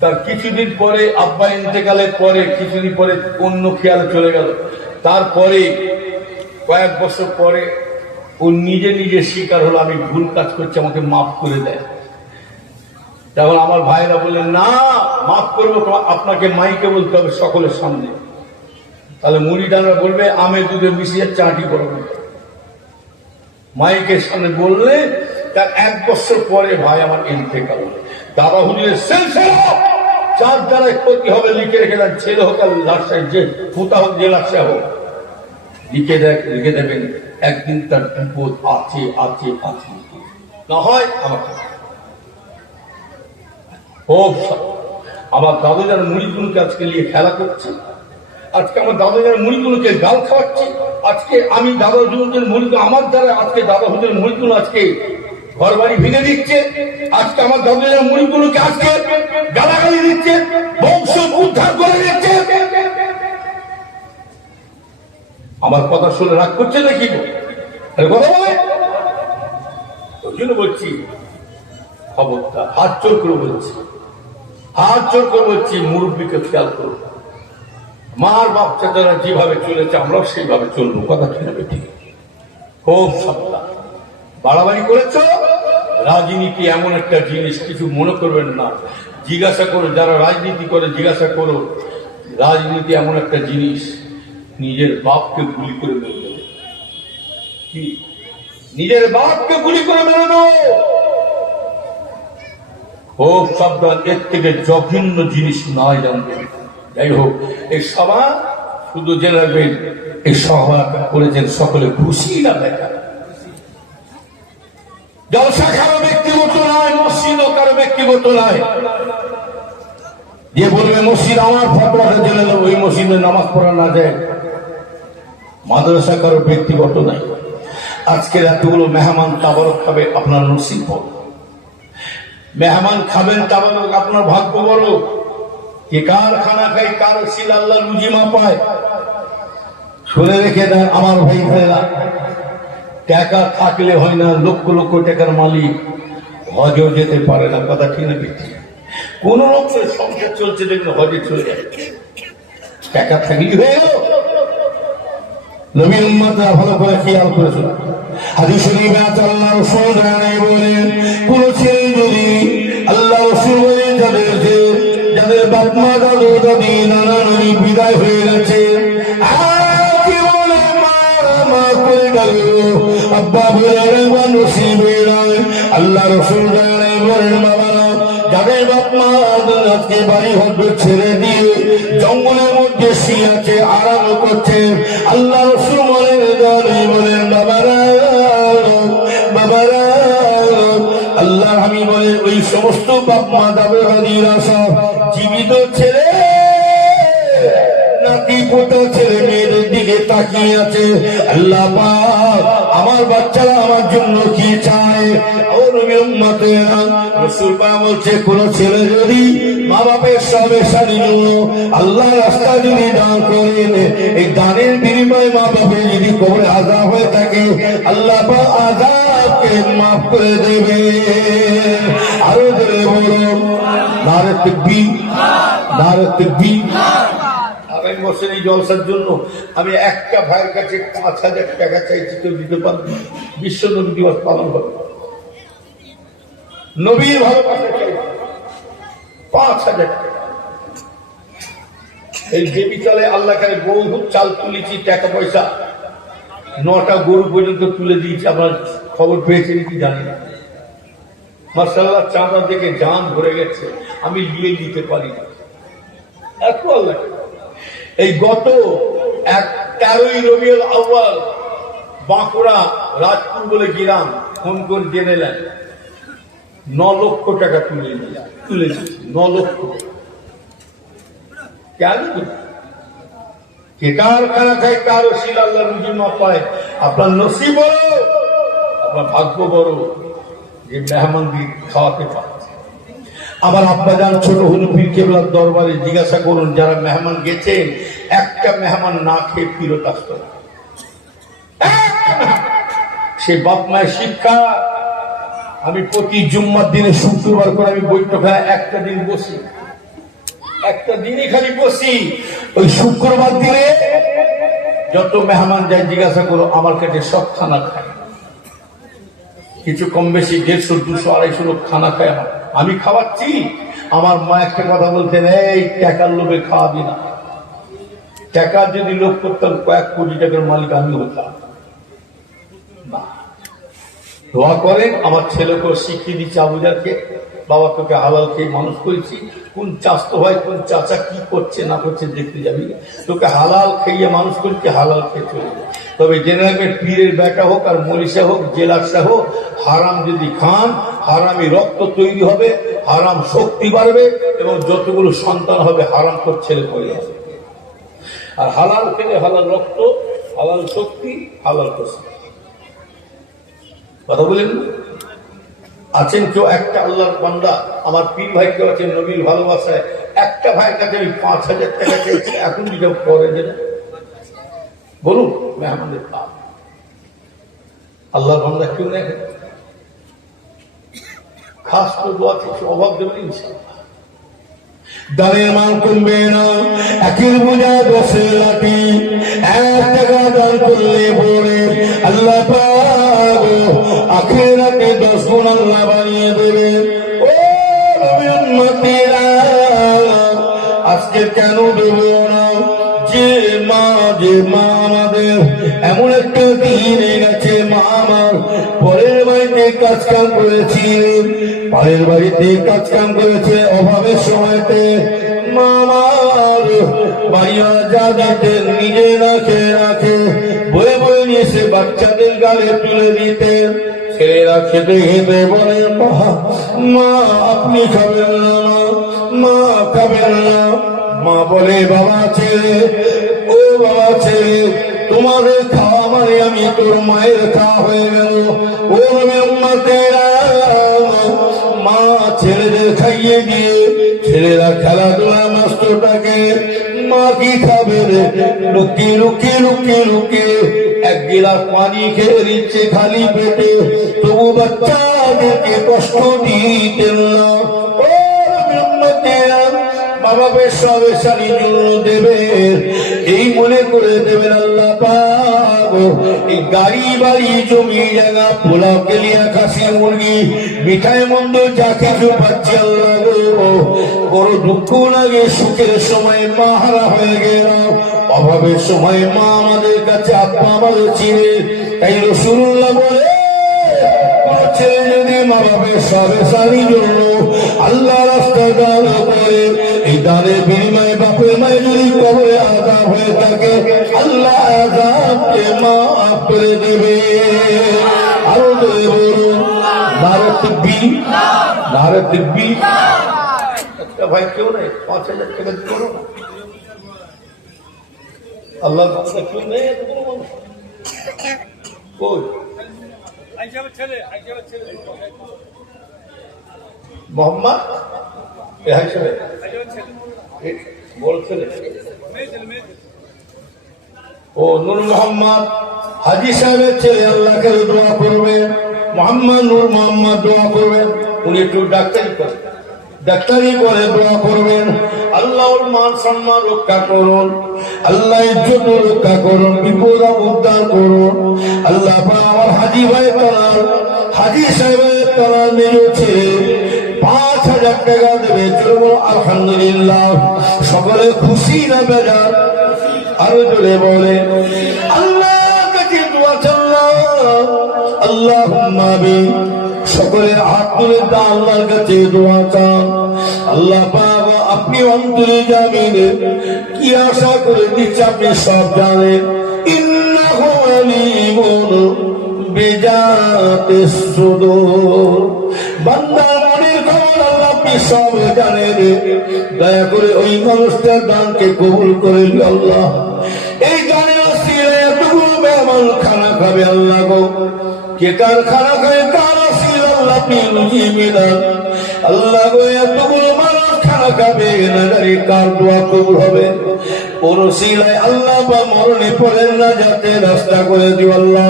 তার কিছুদিন পরে আব্বা ইন্তেকালের পরে, কিছুদিন পরে অন্য খেয়ালে চলে গেল। তারপরে কয়েক বছর পরে ও নিজে নিজে স্বীকার হলো, আমি ভুল কাজ করছি, আমাকে মাফ করে দেয়। তখন আমার ভাইরা বললেন, না, মাফ করবো, আপনাকে মাইকে বলতে হবে সকলের সামনে। তাহলে মুড়িদানরা বলবে আমে দুধে মিশিয়ে চাটি করবে। মাইকের সামনে বললে তার এক বছর পরে ভাই আমার ইন্তেকাল। দাদা হুজুরের সিলসিলা যার দ্বারা ক্ষতি হবে লিখে রেখে দেন, ছেলে হোক আর লাশায়, যে পুতা হোক, যে লাশা হোক, লিখে দেবেন, একদিন তার বিপদ আছে আছে আছে, না হয় আমাকে। ও আমার দাদু যারা মুড়িগুলোকে আজকে নিয়ে খেলা করছে, আজকে আমার দাদা যারা মুড়িগুলোকে গাল খাওয়াচ্ছে, আজকে আমি দাদা হুজুরের মুড়িগুলো আমার দ্বারা, আজকে দাদা হুজুরের মুড়িগুলো আজকে ঘর বাড়ি ভেঙে দিচ্ছে, আজকে আমার দাদু যারা মুড়িগুলোকে আজকে গালাগালি দিচ্ছে, বংশ উদ্ধার করে দিচ্ছে। আমার কথা শুনে রাগ করছে নাকি? কথা বলে ওই জন্য বলছি, খবরদার, হাত জোর করে বলছি, হাত জোর করে বলছি, মুরব্বীকে খেয়াল করবো। মার বাচ্চা যারা যেভাবে চলেছে আমরাও সেইভাবে চলবো, কথা ঠিক হবে, ঠিক। খুব সাবধান, বাড়াবাড়ি করেছ। রাজনীতি এমন একটা জিনিস, কিছু মনে করবেন না, জিজ্ঞাসা করো, যারা রাজনীতি করে জিজ্ঞাসা করো। রাজনীতি এমন একটা জিনিস, নিজের বাপকে গুলি করে মেরে দেবে। কি? নিজের বাপকে গুলি করে মেরে দেবো। খুব সাবধান, এর থেকে জঘন্য জিনিস নয়, জানবেন। যাই হোক, এই সভা শুধু জেনে রাখবেন, এই সভা করেছেন সকলে খুশি না দেখা। জলসা কারো ব্যক্তিগত নয়, মসজিদও কারো ব্যক্তিগত নয়। যে বলবে মসজিদ আমার, ফতোয়াটা জেনে দেবো, ওই মসজিদে নামাজ পড়া না যায়। মাদ্রাসা কারো ব্যক্তিগত নাই। আজকের এতগুলো মেহমান তাবারক খাবে, আপনার নসিব বড়। মেহমান খাবেন তাবারক, আপনার ভাগ্য বড়। কে কার খানা খাই, কার সিল আল্লাহ রুজি মাপায়। শুনে রেখে দেন আমার ভাই ভাইরা, টাকা থাকলে হয় না লক্ষ লক্ষ টাকার মালিক হজেও যেতে পারে না। কথা ঠিক না? কোন রকমের সংসার চলছে দেখুন, হজে চলে যায়, টাকা থাকলেই হয়ে গেল। নবীর উম্মতরা ভালো করে খেয়াল করেছিল। হাদিস শরীফে আছে আল্লাহ রাসূল বলেন, কোন ছেলে যদি আল্লাহ রাসূল বলেন যাদের বাপ মা দাদু দাদি নানা নানি বিদায় হয়ে গেছে, কি বলে মা করে গেল, আব্বা বলে নসিবে নয়। আল্লাহ রাসূল বলেন, বাবা যাদের বাপ মা আজকে বাড়ি হতে ছেড়ে দিয়ে জঙ্গলের মধ্যে শুয়ে আছে, আরাম করছে, আল্লাহ রাসূল বলেন বাবারা আল্লাহ আমি বলে ওই সমস্ত বাপ মা দাদা দাদিরা সব জীবিত ছেলে নাতি পোতা ছেলে মেয়েদের দিকে তাকিয়ে আছে, আল্লাহ পাক আমার বাচ্চারা আমার জন্য কি চায়। রাসূল পাক বলছে, কোন ছেলে যদি মা বাপের সবের সাথে আল্লাহ রাস্তা যদি দান করেন, এই দানের বিনিময়ে মা বাপের যদি কবরে আযাব হয়ে থাকে, আল্লাহ পাক আযাবকে মাফ করে দেবে। আরো জোরে বলুন নারে তাকবীর, নারে তাকবীর। আগামী বছর এই জলসার জন্য আমি একটা ভাইয়ের কাছে ৫,০০০ টাকা চাইছি, কেউ দিতে পারবে? বিশ্ব নবী দিবস পালন হবে, নবীর ভালোবাসা চাইছি ৫,০০০ টাকা। এই দেবী চালে আল্লাহ কাছে বহু চাল তুলেছি, টাকা পয়সা ৯টা গরু পর্যন্ত তুলে দিয়েছি, আপনার খবর পেয়েছেন কি জানি না। মাশাআল্লাহ চাঁদা দেখে জান ভরে গেছে, আমি নিয়ে দিতে পারি না এত আল্লাহ। এই গত ১৩ই রবিউল আউয়াল বাঁকুড়া রাজপুর বলে গ্রাম, ফোন করে জেনে নেন ৯ লক্ষ টাকা তুলে দিয়েছি, ৯ লক্ষ টাকা। কেন? কেটার খানা খায়, কারো শিল আল্লাহ রুজি মা পায়। আপনার নসিব বড়, আপনার ভাগ্য বড় যে মেহমানদের খাওয়াতে পারছে। আমার আব্বাজান ছোট হলু পীর কেবলার দরবারে জিজ্ঞাসা করুন, যারা মেহমান গেছেন একটা মেহমান না খেয়ে ফিরত আসতো না। সে বাপ মায়ের শিক্ষা। আমি প্রতি জুম্মার দিনে শুক্রবার করে আমি বৈঠকখানে একটা দিন বসি, একটা দিনই খালি বসি। ওই শুক্রবার দিনে যত মেহমান যায় জিজ্ঞাসা করো, আমার কাছে সব খানা খায়, কিছু কম বেশি 150, 200, 250 লোক খানা খায়। আমি খাওয়াচ্ছি। আমার মা একটা কথা বলতেন, এই টাকার লোভে খাওয়াবি না। টাকা যদি লোভ করতাম কয়েক কোটি টাকার মালিক আমি হতাম। দোয়া করেন, আমার ছেলেকেও শিখিয়ে দিচ্ছি আবুজারকে, বাবা তোকে হালাল খেয়ে মানুষ করেছি, কোন চাস্ত হয় কোন চাচা কি করছে না করছে দেখতে যাবি, তোকে হালাল খাইয়ে মানুষ করছি, হালাল খেয়ে চলে যাবে। তবে জেনে রাখবেন, পীরের বেটা হোক আর মনীষা হোক, জেলাসা হোক, হারাম যদি খান হারামি রক্ত তৈরি হবে, হারাম শক্তি বাড়বে, এবং যতগুলো সন্তান হবে হারাম তোর ছেলে পড়ে যাবে। আর হালাল খেলে হালাল রক্ত, হালাল শক্তি, হালাল প্রসাদ। কথা বলেন আছেন কেউ একটা আল্লাহর বান্দা, আমার পীর ভাই কেউ আছেন নবীর ভালোবাসায়, একটা ভাইয়ের কাছে আমি ৫,০০০ টাকা চেয়েছি, এখন যেটা করে দেবে বলুন মেহমানদের পাপ। আল্লাহর বান্দা কেউ নেই, খাস তো দোয়া কিছু অভাব দেবেন ইনশাআল্লাহ। দানের মান কমবে না, একের বোঝা 10 লাঠি, 1 টাকা দান করলে পরে আল্লাহ পাক আখিরাতে 10 গুণ আল্লাহ বানিয়ে দেবে। ও নবী উম্মতেরা, আজকে কেন দেব না? যে মা আমাদের এমন একটা দিন গেছে, মা আমার পরের বাড়িতে কাজ কাম করেছি, পরের বাড়িতে কাজ কাম করেছে, অভাবের সময়তে মা আমার বাড়িওয়ালা যা দিতেন নিজে রাখে বয়ে বয়ে নিয়ে এসে বাচ্চাদের গালে তুলে দিতেন। ছেলেরা খেতে খেতে বলে, মা আপনি খাবেন না, মা খাবেন না। মা বলে, বাবা ছেলে, ও বাবা ছেলে, তোমাদের খাওয়া মানে আমি তোর মায়ের খাওয়া হয়ে গেল। ও উম্মতেরা, মা ছেলেদের খাইয়ে দিয়ে ছেলেরা খেলাধুলা মস্তটাকে, মা কি খাবেন লুকিয়ে লুকিয়ে লুকিয়ে লুকিয়ে এক গিলাস পানি খেয়ে নিচ্ছে খালি পেটে, তবু বাচ্চাদেরকে কষ্ট দিতেন না। মা বাপের সবে সারি জন্য দেবে এই মনে করে দেবেন আল্লাহ পাক এই গাড়ি বাড়ি জমি জায়গা পোলাও কেলিয়া খাসি মুরগি মিঠাই মন্দ যা কিছু পাচ্ছি আল্লাহ গো, বড় দুঃখ লাগে সুখের সময় মা হারা হয়ে গেল, অভাবের সময় মা আমাদের কাছে আব্বা আমাদের চিনে। তাই রাসূলুল্লাহ বলে ছেলে যদি মা বাপের সবে সারি জন্য আল্লাহ রাস্তায় দান করে, এই দানের বিনিময়ে বাপের মায়ের যদি কবরে আযাব হয়ে থাকে আল্লাহ আযাবকে মাফ করে দেবে। আরো ধরে বলুন নারে তাকবীর, নারে তাকবীর। একটা ভাই কেউ নেই 5,000 টাকা করো না আল্লাহ কেউ নেই কই মোহাম্মদ বড় ছেলে ও নূর মোহাম্মদ হাজী সাহেবের ছেলে, আল্লাহকে দোয়া করবেন মোহাম্মদ নূর মোহাম্মদ দোয়া করবেন, উনি একটু ডাক্তারি করে দোয়া করবেন। আল্লাহ ওর মান সম্মান রক্ষা করুন, আল্লাহ ইজ্জত রক্ষা করুন, বিপদ উদ্ধার করুন। আল্লাহ আমার হাজী ভাই তালার হাজী সাহেবের তালার নিয়েছে 5,000 টাকা দেবে, চলবো আলহামদুলিল্লাহ। সকলে খুশি না বেজার? আরো জোরে বলে আল্লাহ কাছে দোয়া চাল্লাম আল্লাহুম্মা আমিন। সকলের হাত তুলে আল্লাহর কাছে দোয়া চান। আল্লাহ পাক আপনি অন্তরে যাবেন, কি আশা করে দিচ্ছে আপনি সব জানেন। ইন্নাহু আলিমুন বিজাতিস সুদূর, বান্দা মনের খবর আল্লাহ আপনি সব জানেন। দয়া করে ওই মানুষটার দানকে কবুল করে আল্লাহ। এই গানের ওসিলায় এতগুলো মেহমান খানা খাবে আল্লাহ গো, কে কার খানা খায় কার ওসিলা আল্লাহ আপনি রুজিয়ে দেন আল্লাহ গো। এতগুলো মানুষ খানা খাবে না জানি কার দোয়া কবুল হবে। ওর ওসিলায় আল্লাহ বা মরণে পড়েন না যাতে রাস্তা করে দিও আল্লাহ।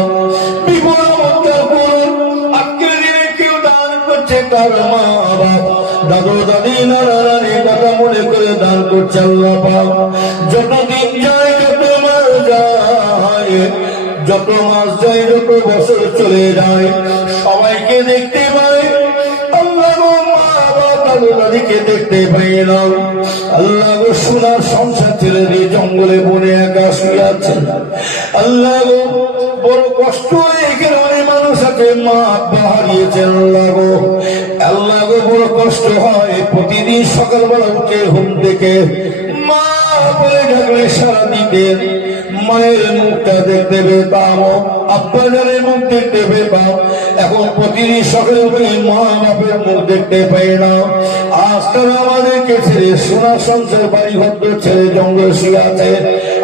বিপদ উদ্ধার করুন। আজকের দিনে কেউ দান করছে কার মা বাপ দাদু দাদি নানা নানি কথা মনে করে দান করছে আল্লাহ পাক। যতদিন যায় যত মাস যায়, যত মাস যায় যত বছর চলে যায়, সবাইকে দেখতে পাই আল্লাহ গো, মা বাপ দাদু দাদিকে দেখতে পাই না আল্লাহ গো। সোনার সংসার ছেড়ে দিয়ে জঙ্গলে বনে একা শুয়ে আছে আল্লাহ গো। বড় কষ্ট এখানে অনেক মানুষ আছে মা আব্বা হারিয়েছেন আল্লাহ গো। আল্লাহ গো বড় কষ্ট হয়, প্রতিদিন সকালবেলা উঠে ঘুম থেকে মা বলে ডাকলে সারা দিতেন, মায়ের মুখটা দেখতে পেতাম, আব্বা জানের মুখ দেখতে পেতাম। এখন প্রতিদিন সকালে উঠে মা বাপের মুখ দেখতে পাই না। আজকাল আমাদেরকে ছেড়ে সোনা সংসার বাড়ি ঘর ছেড়ে জঙ্গল শুয়ে আছে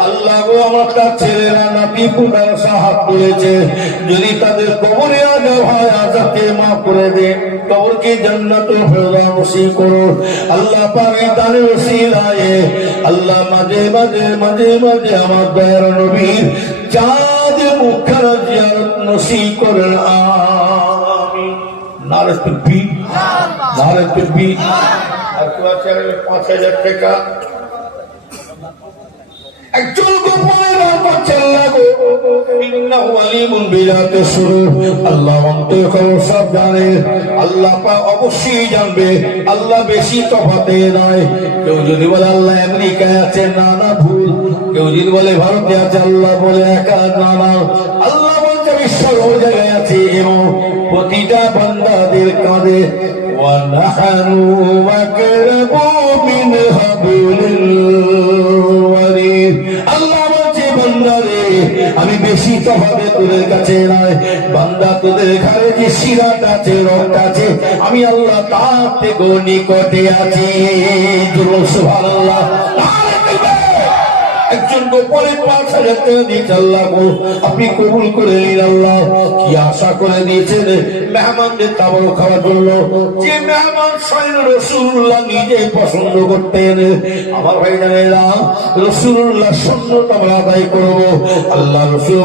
আল্লাহ গো। আমার তার ছেলেরা নাতি পুতার হাত তুলেছে, যদি তাদের কবরে আজাব হয় আজাবকে মাফ করে দেন, কবরকে জান্নাতুল ফেরদাউসি করো আল্লাহ পাক। এই দানের ওসিলায় আল্লাহ মাঝে মাঝে মাঝে মাঝে আমার দয়ার নবীর চাঁদ মুখখানা জিয়ারত নসিব করেন আমিন। নারে তাকবীর, নারে তাকবীর। আর তো আছে 5,000 টাকা একজন গোপনে দান করছে আল্লাহ গো। ইন্নাহু আলিমুন বিজাতিস সুদূর, আল্লাহ অন্তর খবর সব জানে। আল্লাহ পাক অবশ্যই জানবে, আল্লাহ বেশি তফাতে নয়। কেউ যদি বলে আল্লাহ আমেরিকায় আছে, না না ভুল। কেউ যদি বলে ভারতে আছে, আল্লাহ বলে একা, না না। আল্লাহ বলছে বিশ্বের ওই জায়গায় আছে এবং প্রতিটা বান্দাদের কাঁধে ওয়া নাহনু আকরাবু মিন হাবলিল ওয়ারিদ। আল্লাহ বলছে বান্দারে আমি বেশি তফাতে তোদের কাছে নয়, বান্দা তোদের ঘরে যে শিরাটা আছে রক্ত আছে আমি আল্লাহ তার থেকে নিকটে আছি। সুবহানাল্লাহ। একজন গোপনে 5,000 টাকা দিয়েছে আল্লাহ গো, আপনি কবুল করে নিন আল্লাহ। কি আশা করে দিয়েছেন মেহমানদের তাবড় খাওয়ার জন্য, যে মেহমান স্বয়ং রাসূলুল্লাহ নিজে পছন্দ করতেন। আমার ভাইজানেরা, রাসূলুল্লাহ সুন্নত আমরা আদায় করবো। আল্লাহ রাসূল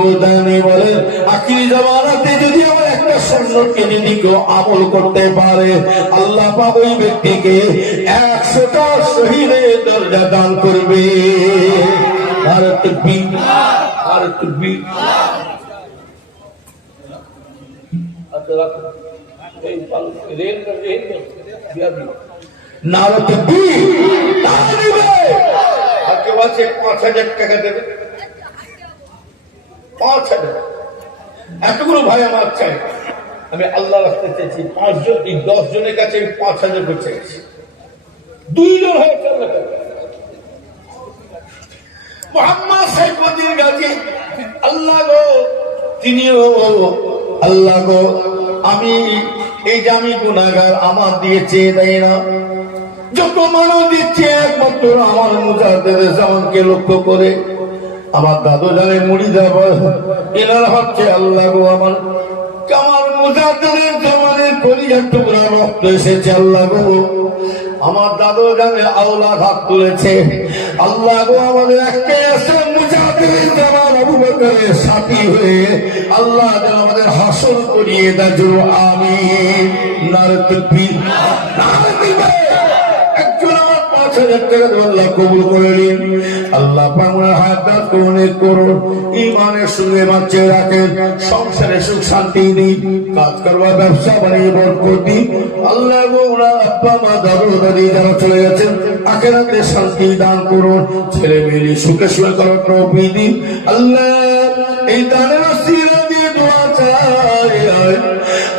বলেন, আখির জামানাতে যদি আমার একটা সুন্নতকে যদি কেউ আমল করতে পারে, আল্লাহ পাক ওই ব্যক্তিকে 100টা শহীদের দরজা দান করবে। নারে তাকবীর, নারে তাকবীর। নারে তাকবীর, আর কেউ আছে 5,000 টাকা দেবে, 5,000। এতগুলো ভাই আমার চাই, আমি আল্লাহ রাস্তায় চাইছি 5 জন, এই 10 জনের কাছে আমি 5,000 করে চাইছি। 2 জন হয়েছে আল্লাহ মোহাম্মদ সাইফুদ্দিন গাজী, আল্লাহ গো, তিনিও আল্লাহ গো, আমি এই যে আমি গুনাহগার, আমার দিয়ে চেয়ে দেয় না, যত মানুষ দিচ্ছে একমাত্র আমার মুজাহিদের জামানকে লক্ষ্য করে। আমার দাদু জানে মুড়ি যাবো, এনারা হচ্ছে আল্লাহ গো, আমার মুজাহিদের জামানের কলিজার টুকরা রক্ত এসেছে আল্লাহ গো। আমার দাদু জানে আওলাদ হাত তুলেছে আল্লাহ গো, আমাদের একটাই আছে মুজাহিদের জামান আবু বকরের সাথী হয়ে আল্লাহ যেন আমাদের হাসর করিয়ে দেয়। আমিন। নারে তাকবীর, নারে তাকবীর। একজন আমার 5,000 টাকা দেব, আল্লাহ কবুল করে নিন। আল্লাহ পাকের হায়াত অনেক করুন, ঈমানের সঙ্গে বাঁচিয়ে রাখেন, সংসারে সুখ শান্তি দিন, কাজ করবার ব্যবসা বানিয়ে বরকত দিন। আল্লাহ ওরা আব্বা মা দাদু দাদি যারা চলে গেছেন, আখিরাতে শান্তি দান করুন, ছেলে মেয়ে সুখে সুখে করার তৌফিক দিন। আল্লাহ এই দানের ওসিলা দিয়ে দোয়া চাই,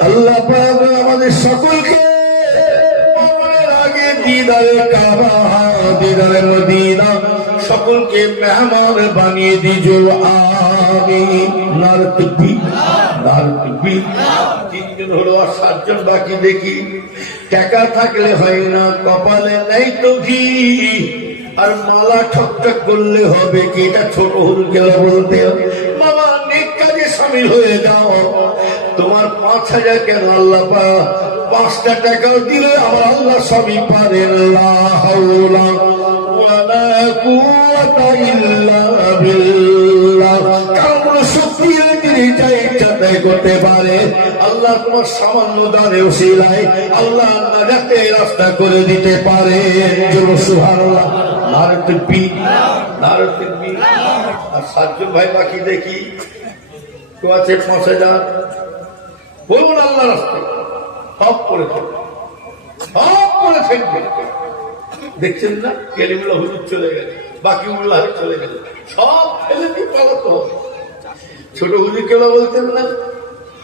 আল্লাহ পাক আমাদের সকলকে দিদারে কাবা, দিদারে মদিনা, সকলকে মেহমান বানিয়ে দিজো। আমিন। নারে তাকবীর, নারে তাকবীর। 3 জন হলো, আর 7 জন বাকি দেখি। টাকা থাকলে হয় না, কপালে নেই তো কি, আর মালা ঠকঠক করলে হবে কি? এটা ছোট হুজুরকে বলতে হবে, মামা নেক কাজে শামিল হয়ে যাও। তোমার 5,000 কেন, আল্লাহ পাক 5টা টাকাও দিলে আমার আল্লাহ সবই পারেন। লা হাওলা ওয়ালা কুওয়াতা ইল্লা বিল্লাহ। কারণ কোন শক্তি তিনি যা ইচ্ছা তাই করতে পারে। আল্লাহ তোমার সামান্য দানে ওসিলায় আল্লাহ নাজাতের রাস্তা করে দিতে পারে। জোরে সুবহানাল্লাহ। নারে তাকবীর, নারে তাকবীর। আর 7 জন ভাই বাকি দেখি, কেউ আছে 5,000 বলুন আল্লাহ রাস্তায় সব করে থাকবে, সব করে থাকবে। দেখছেন না, কেলিমুল্লাহ হুজুর চলে গেল, বাকি উল্লাহ চলে গেল, সব ফেলে দিয়ে পালাতে হবে। ছোট হুজুর কেউ বলতেন না,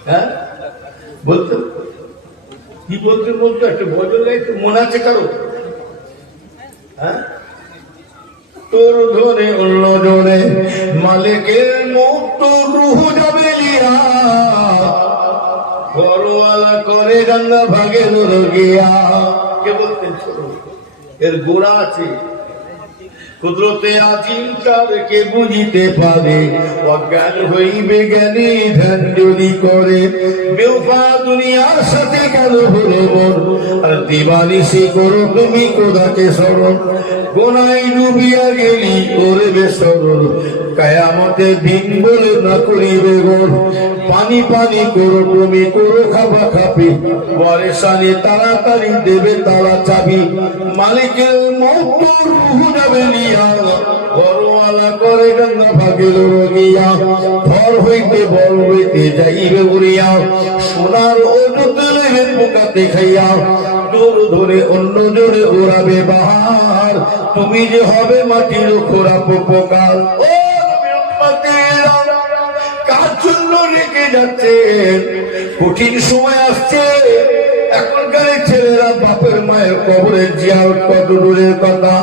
হ্যাঁ বলতেন, কি বলতেন বলতো, একটু ভজন গাইতে মনে আছে কারো? হ্যাঁ, তোর ধরে অন্য জনে মালিকের মত রুহ যাবে লিয়া, ঘরওয়ালা করে রান্না ভাগে গিয়া। কে বলতেন? ছোট, এর গোড়া আছে। কুদরতে আজিম তারকে বুঝিতে পারে, অজ্ঞান হইবে জ্ঞানী ধ্যান যদি করে। বেওফা দুনিয়ার সাথে কেন হলো মন, আর দিবানিশি করো তুমি খোদাকে স্মরণ। গোনায় ডুবিয়া গেলি করবে স্মরণ, কায়ামতে দিন বলে না করিবে গোল। পানি পানি করো তুমি, করো খাবা খাপি, পরেশানি তাড়াতাড়ি দেবে তারা চাবি। মালিকের মত রুহ যাবে লিয়া, ঘরওয়ালা করে গঙ্গা ভাগিল রগিয়া। ঘর হইতে বল হইতে যাইবে উড়িয়া, সোনার ওজত লেগে পোকাতে খাইয়া। জোর ধরে অন্য জোরে ওড়াবে বাহার, তুমি যে হবে মাটির খোরাপ পোকার। ও কার জন্য রেখে যাচ্ছেন? কঠিন সময় আসছে। এখনকার ছেলেরা বাপের মায়ের কবরের জিয়ারত কত দূরের কথা,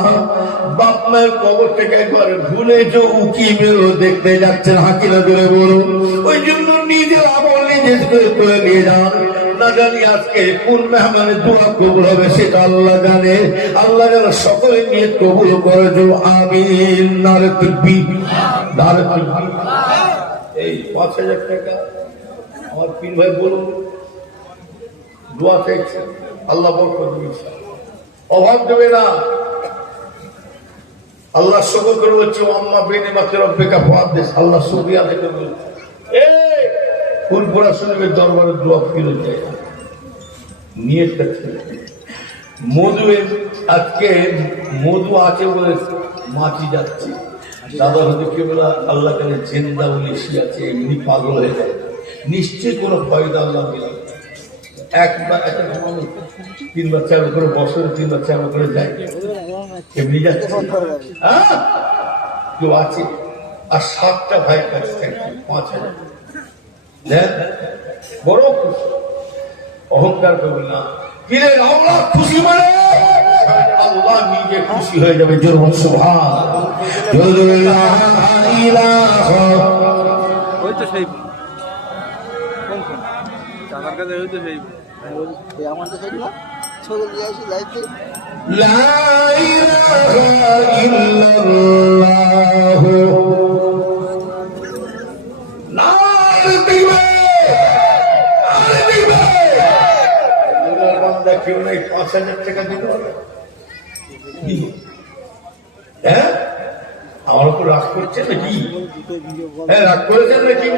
বাপ মায়ের কবর থেকে একবার ভুলে যে উকি বেরো দেখতে যাচ্ছেন, হাকিরা ধরে বলুন। ওই জন্য নিজের আমল নিজে করে নিয়ে যান, না জানি আজকে কোন মেহমানের দোয়া কবুল হবে সেটা আল্লাহ জানে। আল্লাহ যেন সকলে নিয়ে কবুল করে দেব, আমিন। নারে তাকবীর, নারে তাকবীর। এই 5,000 টাকা আমার পীর ভাই বলুন, দোয়া চাইছে, আল্লাহ বরকত দিয়েছে, অভাব দেবে না। আল্লাহ শুকর করে বলছে, আম্মা বিনিমাতি রব্বিকা ফাহাদ্দিস। আল্লাহ শুকরিয়া আদায় করে বলছে, এই ফুলপুরা শরীফের দরবারে দোয়া ফিরে যায় নিয়ে মধু। আজকে মধু আছে বলে মাছি যাচ্ছে। দাদা হয়তো কে বলে আল্লাহ কাছে জেন্দা বলে আছে, এমনি পাগল হয়ে যায়, নিশ্চয়ই কোনো ফয়দা আল্লাহ দিলাম। একবার একটা মানুষ 3 বাচ্চা করে বছরে 3 বাচ্চা করে যায়, এমনি যাচ্ছে। হ্যাঁ কেউ আছে। আর 7টা ভাই কাছে 5,000 বড় খুশি, অহংকার করবে না। পীরের আল্লাহ খুশি মানে আল্লাহ নিজে খুশি হয়ে যাবে। জোর বল সুবহানাল্লাহ। ওই তো সেই আমার কাছে ওই তো সেই আমাদের সেই না ছোট দিয়ে আসি লাইফে লা ইলাহা ইল্লাল্লাহ কেউ নাই 5,000 টাকা দিল। হ্যাঁ আমার উপর রাগ করছেন নাকি? হ্যাঁ রাগ করেছেন নাকি?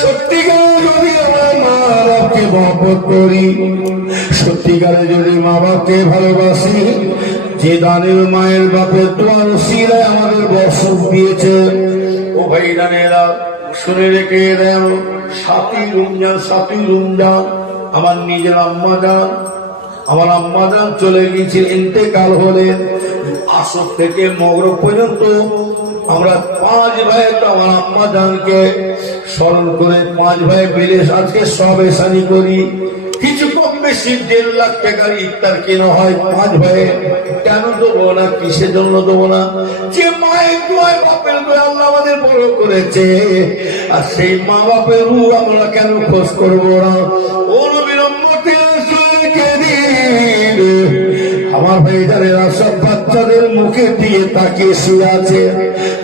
সত্যিকারে যদি আমার মা বাপকে মহব্বত করি, সত্যিকারে যদি মা বাপকে ভালোবাসি, যে দানের মায়ের বাপের তোমার ওসিলায় আমাদের বর্ষণ দিয়েছে, ও ভাই দানেরা শুনে রেখে দেন। 7ই রমজান আমার নিজের আম্মা যান, আমার আম্মা যান চলে গিয়েছে, ইন্তেকাল হলেন। আসর থেকে মগরিব পর্যন্ত আমরা 5 ভাই তো আমার আম্মা জানকে স্মরণ করে 5 ভাই মিলে আজকে সবে সানি করি। কিছু কম বেশি 1.5 লাখ টাকার ইফতার কেনা হয় 5 ভাইয়ে। কেন দেবো না? কিসের জন্য দেবো না? যে মায়ের দোয়ায় বাপের দোয়ায় আল্লাহ আমাদের বড় করেছে, আর সেই মা বাপের রূহ আমরা কেন খোঁজ করবো না? ও নবীর উম্মতের রাসূলকে দিন আমার ভাইজানেরা সব বাচ্চাদের মুখে দিয়ে তাকিয়ে শুয়ে আছে।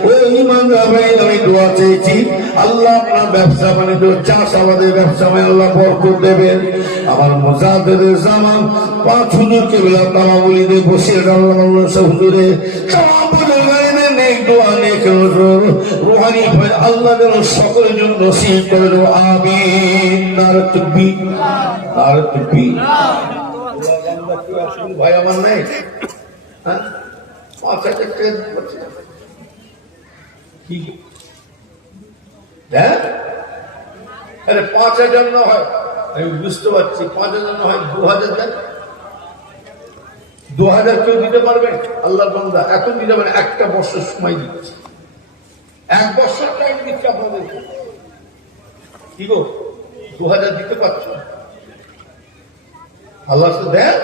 ওই ইমানদার ভাই আমি দোয়া চেয়েছি, আল্লাহ আপনার ব্যবসা বাণিজ্য চাষ আমাদের ব্যবসা আল্লাহ বরকত দেবেন। আমার মুজাদ্দিদের জামান 5 হুজুরকে বেলা তামাবুলিতে বসে হুজুরে রুহানি আল্লাহ যেন সকলের জন্য নসিব করে দেবো, আমিন। নারে তাকবীর, নারে তাকবীর। ভাই আমার নাই 5,000 টাকা কি? আরে 5,000 না হয়, আমি বুঝতে পারছি 5,000 না হয় 2,000 দেন। 2,000 কেউ দিতে পারবেন? আল্লাহর বান্দা এখন দিতে পারেন, একটা বছর সময় দিচ্ছি, 1 বছর টাইম দিচ্ছি আপনাদেরকে। কি গো 2,000 দিতে পারছো? আল্লাহ তো দেন।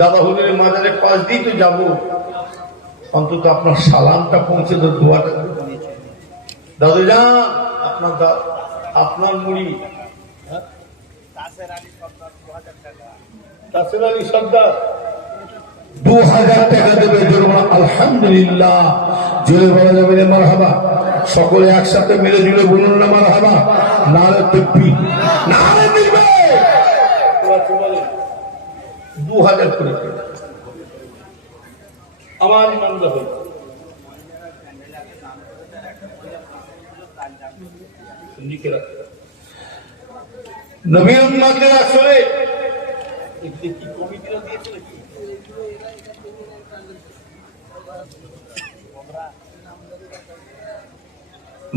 দাদা হুজুরের মাজারে পাশ দিয়ে তো যাবো, অন্তত আপনার সালামটা পৌঁছে তো দোয়াটা। দাদু যান আপনার মুড়ি তাসের আলী সর্দার 2,000 টাকা দেবে। আলহামদুলিল্লাহ জোরে বলা যাবে না মারহাবা? সকলে একসাথে মিলে জুড়ে বলুন না মারহাবা। নারে তাকবীর, নারে তাকবীর। 2,000 করে আমার ইমানদার হই। নবীর উম্মতদের আসলে কি কমিটিরা দিয়েছিল কি?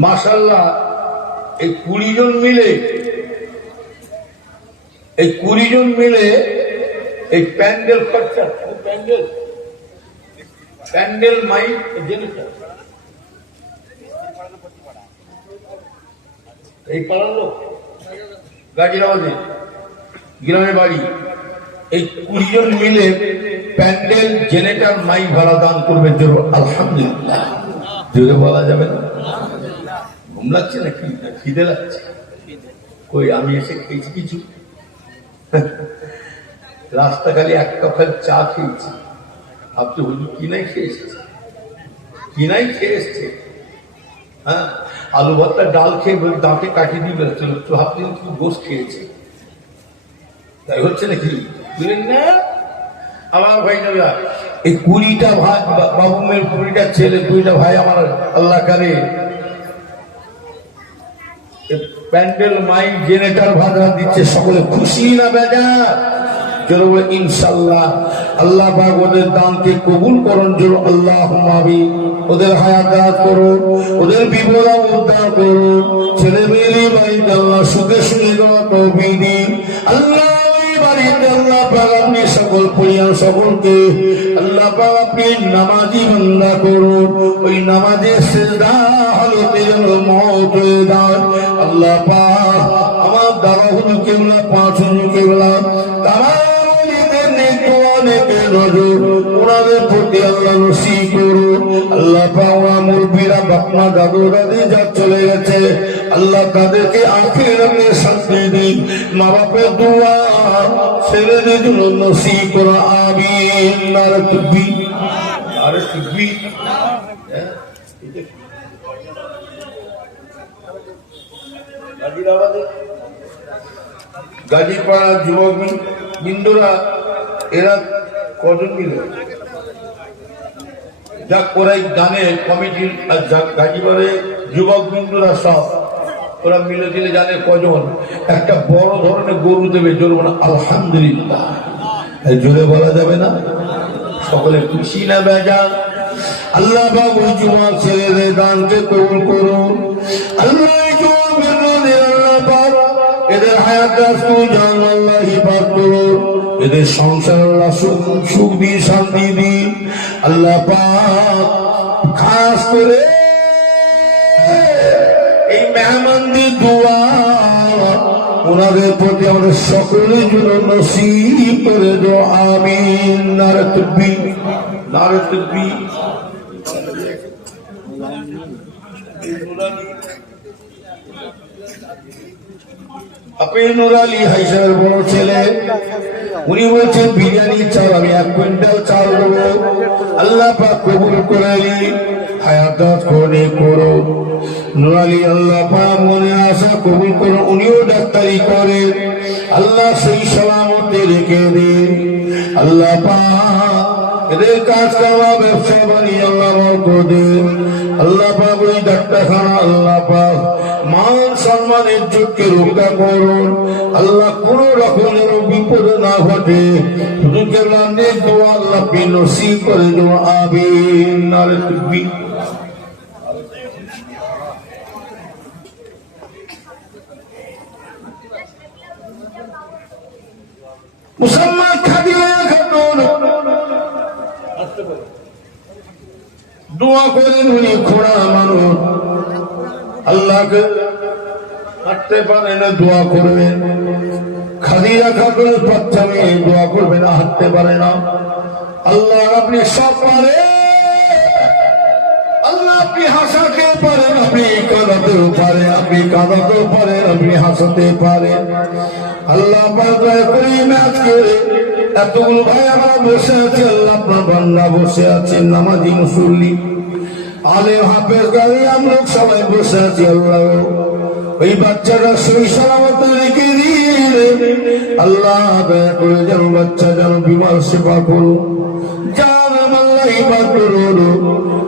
মাশাআল্লাহ এই 20 জন মিলে এই প্যান্ডেল খরচা, প্যান্ডেল মাইক এই পাড়ার লোক গাজীরাবাদে গ্রামে বাড়ি, এই 20 জন মিলে প্যান্ডেল জেনারেটর মাইক ভাড়া দান করবে জোর আলহামদুলিল্লাহ। জোরে বলা যাবে না? ঘুম লাগছে না কি খিদে লাগছে? কই আমি এসে খেয়েছি কিছু? রাস্তা খালি এক কাপ খালি চা খেয়েছি। ভাবছি হুজুর কি নাই খেয়ে এসেছে, কি নাই খেয়ে এসছে। হ্যাঁ, আলু ভর্তা ডাল খেয়ে দাঁতে কাটিয়ে দিয়ে বেরোচ্ছিল, ভাবছি কিছু গোস খেয়েছে। তাই হচ্ছে নাকি? বুঝলেন না আমার ভাই দাদা? এই 20টা ভাই বাবুমের 20টা ছেলে, 2টা ভাই আমার আল্লাহ কারে প্যান্ডেল মাইক জেনারেটর ভাড়া দিচ্ছে। সকলে খুশি না বেজা? চলো ইনশাল্লাহ। আল্লাহ পাক ওদের দানকে কবুল করুন জোর আল্লাহুম্মা আমিন। ওদের হায়াত দারাজ করুন, ওদের বিপদ উদ্ধার করুন, ছেলে মেয়ে বাড়িতে আল্লাহ সুখে সুখে দেওয়া তৌফিক দিন আল্লাহ। বাড়িতে আল্লাহ পাক আপনি সকল পরিবার সকলকে আল্লাহ পাক আপনি নামাজি বান্দা করুন। ওই নামাজের সিজদা হালতে যেন মওত হয়ে যায়। আল্লাহ পাক আমার দাদা হুজুর কেবলা, 5 হুজুর কেবলা, তামাম ওলিদের নেক দোয়া নেক নজর ওনাদের প্রতি আল্লাহ নসিব করুন। আল্লাহ পাক ওনার মুরব্বিরা বাপনা দাদু দাদি যা চলে গেছে আল্লাহ তাদেরকে আখিরাতে শান্তি দিন। মা বাপের দোয়া ছেলেদের জন্য নসিব করুন আমিন। নারে তাকবীর, নারে তাকবীর। গাজীপাড়া যুবক বিন্দুরা এরা কজন মিলে যা কোরাই গানের কমিটির গাজীপাড়ে যুবক বিন্দুরা সব ওরা মিলে দিলে জানে কজন একটা বড় ধরনের গরু দেবে। জোরে বলা আলহামদুলিল্লাহ। জোরে বলা যাবে না? সকলে খুশি না বেজা? আল্লাহ বাবু যুবক ছেলেদের দানকে কবুল করুন আল্লাহ। এদের হায়াত সুজান আল্লাহ হিফাজ করুন, এদের সংসার আল্লাহ সুখ দিন শান্তি দিন আল্লাহ পাক। খাস করে এই মেহমানদের দোয়া ওনাদের প্রতি আমাদের সকলের জন্য নসিব করে দো আমিন। নারে তাকবীর, নারে তাকবীর। আপনি নূর আলী হাইসার বড় ছেলে, উনি বলছেন বিরিয়ানি চাল আমি 1 কুইন্টাল চাল দেবো। আল্লাহ পাক কবুল করে নিন, হায়াত করে করো। নূর আলী আল্লাহ পাক মনে আশা কবুল করো। উনিও ডাক্তারি করেন, আল্লাহ সেই সালামতে রেখে দিন। আল্লাহ পাক এদের কাজ কারবার ব্যবসা বাণিজ্য আল্লাহ বরকত দিন। আল্লাহ পাক ওই ডাক্তারখানা আল্লাহ পাক মান সম্মানের চোখকে রক্ষা করুন আল্লাহ। কোন রকমের বিপদ না ঘটে শুধু কেবল নেক দোয়া আল্লাহ পে নসিব করে দেবো আমিন। নারে তাকবীর। মুসলমান খাদিয়া খাতুন দোয়া করেন, উনি খোড়া মানুষ, আল্লাহকে হাঁটতে পারে না, দোয়া করবেন। খাদিয়া খাতুন বাচ্চা মেয়ে দোয়া করবে না, হাঁটতে পারে না। আল্লাহ আপনি সব পারে, আল্লাহ আপনি হাসাতে পারেন, আপনি কাঁদাতেও পারেন, আপনি কাঁদাতেও পারেন, আপনি হাসাতে পারেন। আল্লাহ দয়া করে ম্যাচ করে এতগুলো ভাই আমরা বসে আছি, আল্লাহ আপনার বান্দা বসে আছেন, নামাজি মুসল্লি আলেম হাফেজ গাড়ি আমরা সবাই বসে আছি। আল্লাহ ওই বাচ্চাটা সই সালামত রেখে দিয়ে আল্লাহ দয়া করে যেন বাচ্চা যেন বিমার সেবা করুন, যার আল্লাহ হিফাজ করুন।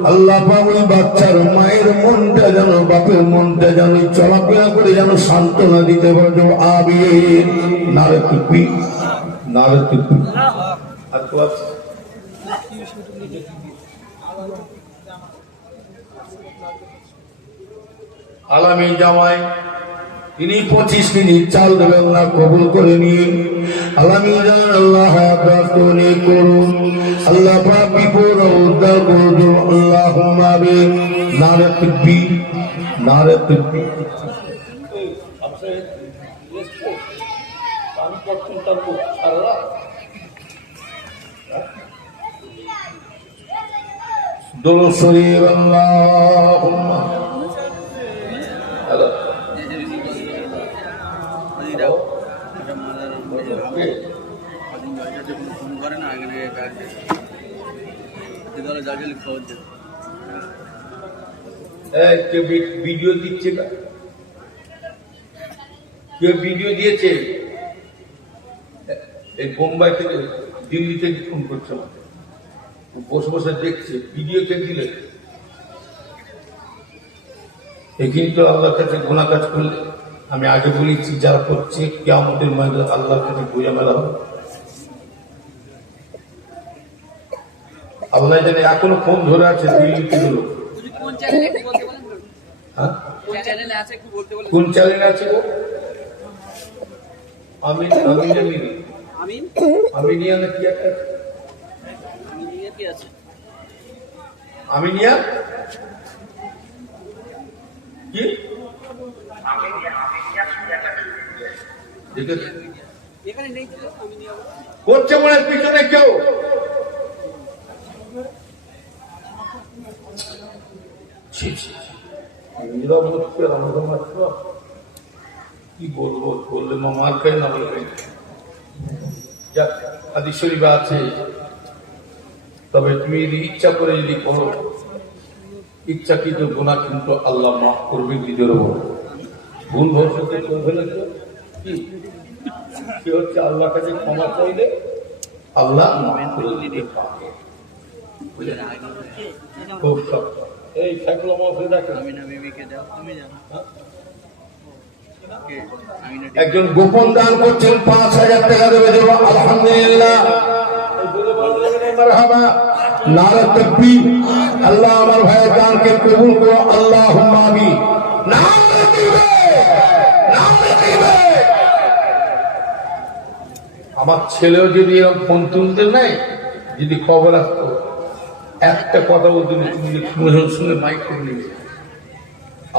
আল্লাহ পাক ওই বাচ্চার মায়ের মনটা যেন বাপের মনটা যেন চলাফেরা করে যেন সান্ত্বনা দিতে পারো আমিন। নারে তাকবীর, নারে তাকবীর। আলামী জামাই তিনি 25 মিনিট চাল দেবেন না, কবুল করে নিন। আলামী জান আল্লাহ হায়াত দান করুন, আল্লাহ পাক বিপদ উদ্ধার করুন আল্লাহুম্মা আমিন। নারে তাকবীর, নারে তাকবীর। দুরূদ শরীফ আল্লাহুম্মা ভিডিও দিচ্ছে না, কেউ ভিডিও দিয়েছে এই বোম্বাই থেকে দিল্লি থেকে ফোন করছে, বসে বসে দেখছে ভিডিও কে দিলে। এই কিন্তু আল্লাহর কাছে গুনাহ কাজ করলে, আমি আগে বলেছি যারা করছে কিয়ামতের ময়দানে আল্লাহর কাছে বোঝা মেলা হবে। আল্লাহ জানে এখনো ফোন ধরে আছে দিল্লি থেকে লোক। কোন চ্যানেল আছে গো? আমি নিয়া না কি একটা আমি নিয়া কি করছে মনে পিছনে কেউ কি বলবো, বললে মামার খাই না বলবে। যাক, হাদিস শরীফে আছে, তবে তুমি যদি ইচ্ছা করে যদি করো, ইচ্ছাকৃত গুনাহ কিন্তু আল্লাহ মাফ করবে। নিজের ভুল ভবিষ্যতে করে ফেলেছ কি হচ্ছে, আল্লাহর কাছে ক্ষমা চাইলে আল্লাহ মাফ করে দিতে পারে। খুব সত্য। এই সাইকেল একজন গোপন দান করছেন, 5,000 টাকা দেবে, দেবো আলহামদুলিল্লাহ। নারে তাকবীর। আল্লাহ আমার ভাইয়ের দানকে কবুল করো, আল্লাহুম্মা আমিন। আমার ছেলেও যদি এরকম ফোন তুলতে নেয়, যদি খবর আসতো, একটা কথা বলতে তুমি শুনে মাইক করে নিবে।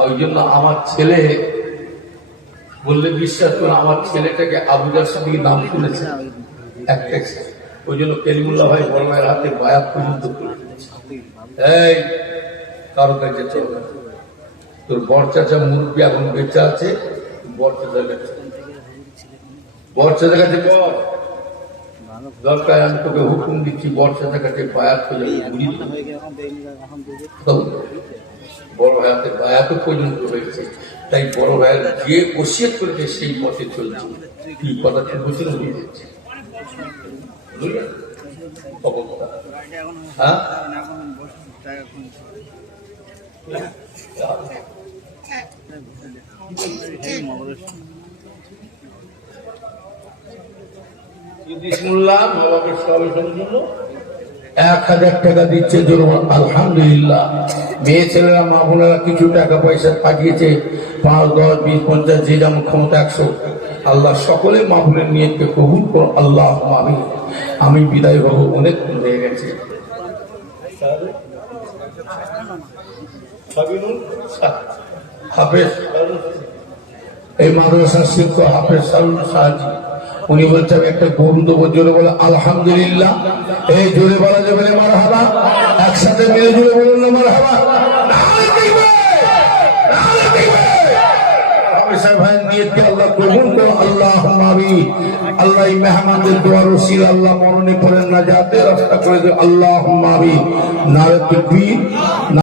ওই জন্য আমার ছেলে বললে বিশ্বাস করে, আমার ছেলেটাকে আবুজার সাথে নাম শুনেছে একটা, ওই জন্য কেলিমুল্লাহ ভাই বড় ভাইয়ের হাতে বায়াত পর্যন্ত করে দিয়েছে। এই কারো কাছে চলবে, তোর বর চাচা মুরব্বী এখন বেঁচে আছে, বর চাচার কাছে বর দরকার, আমি তোকে হুকুম দিচ্ছি, বর চাচার কাছে বায়াত করে বড় ভাই হাতে বায়াত পর্যন্ত হয়েছে। তাই বড় ভাইয়ের যে ওসিয়ত করেছে সেই পথে চলছে। কি কথা ঠিক বলছিল বুঝে যাচ্ছে। বিসমিল্লাহ। মা বাবার সবাইয়ের জন্য 1,000 টাকা দিচ্ছে, আলহামদুলিল্লাহ। মেয়ে ছেলেরা মা বোনেরা কিছু টাকা পয়সা পাঠিয়েছে, 5, 10, 20, 50, যে যেমন ক্ষমতা 100। আল্লাহ সকলে মা বোনের নিয়তকে কবুল করো, আল্লাহ আমিন। আমি বিদায় হব, অনেক হয়ে গেছে। হাফেজ এই মাদ্রাসার শিক্ষক হাফেজ সাহায্য, উনি বলছে আমি একটা গরু দেবো, জোরে বলে আলহামদুলিল্লাহ। এই জোরে বলা যাবে না মারহাবা, একসাথে মিলে জোরে বলুন না মারহাবা। ভাই নিয়তকে আল্লাহ কবুল করো, আল্লাহুম্মা আমিন। আল্লাহ এই মেহমানদের দোয়ার ওসিলা আল্লাহ মরণে পড়েন না যাতে রাস্তা করে দেয়, আল্লাহুম্মা আমিন। নারে তাকবীর।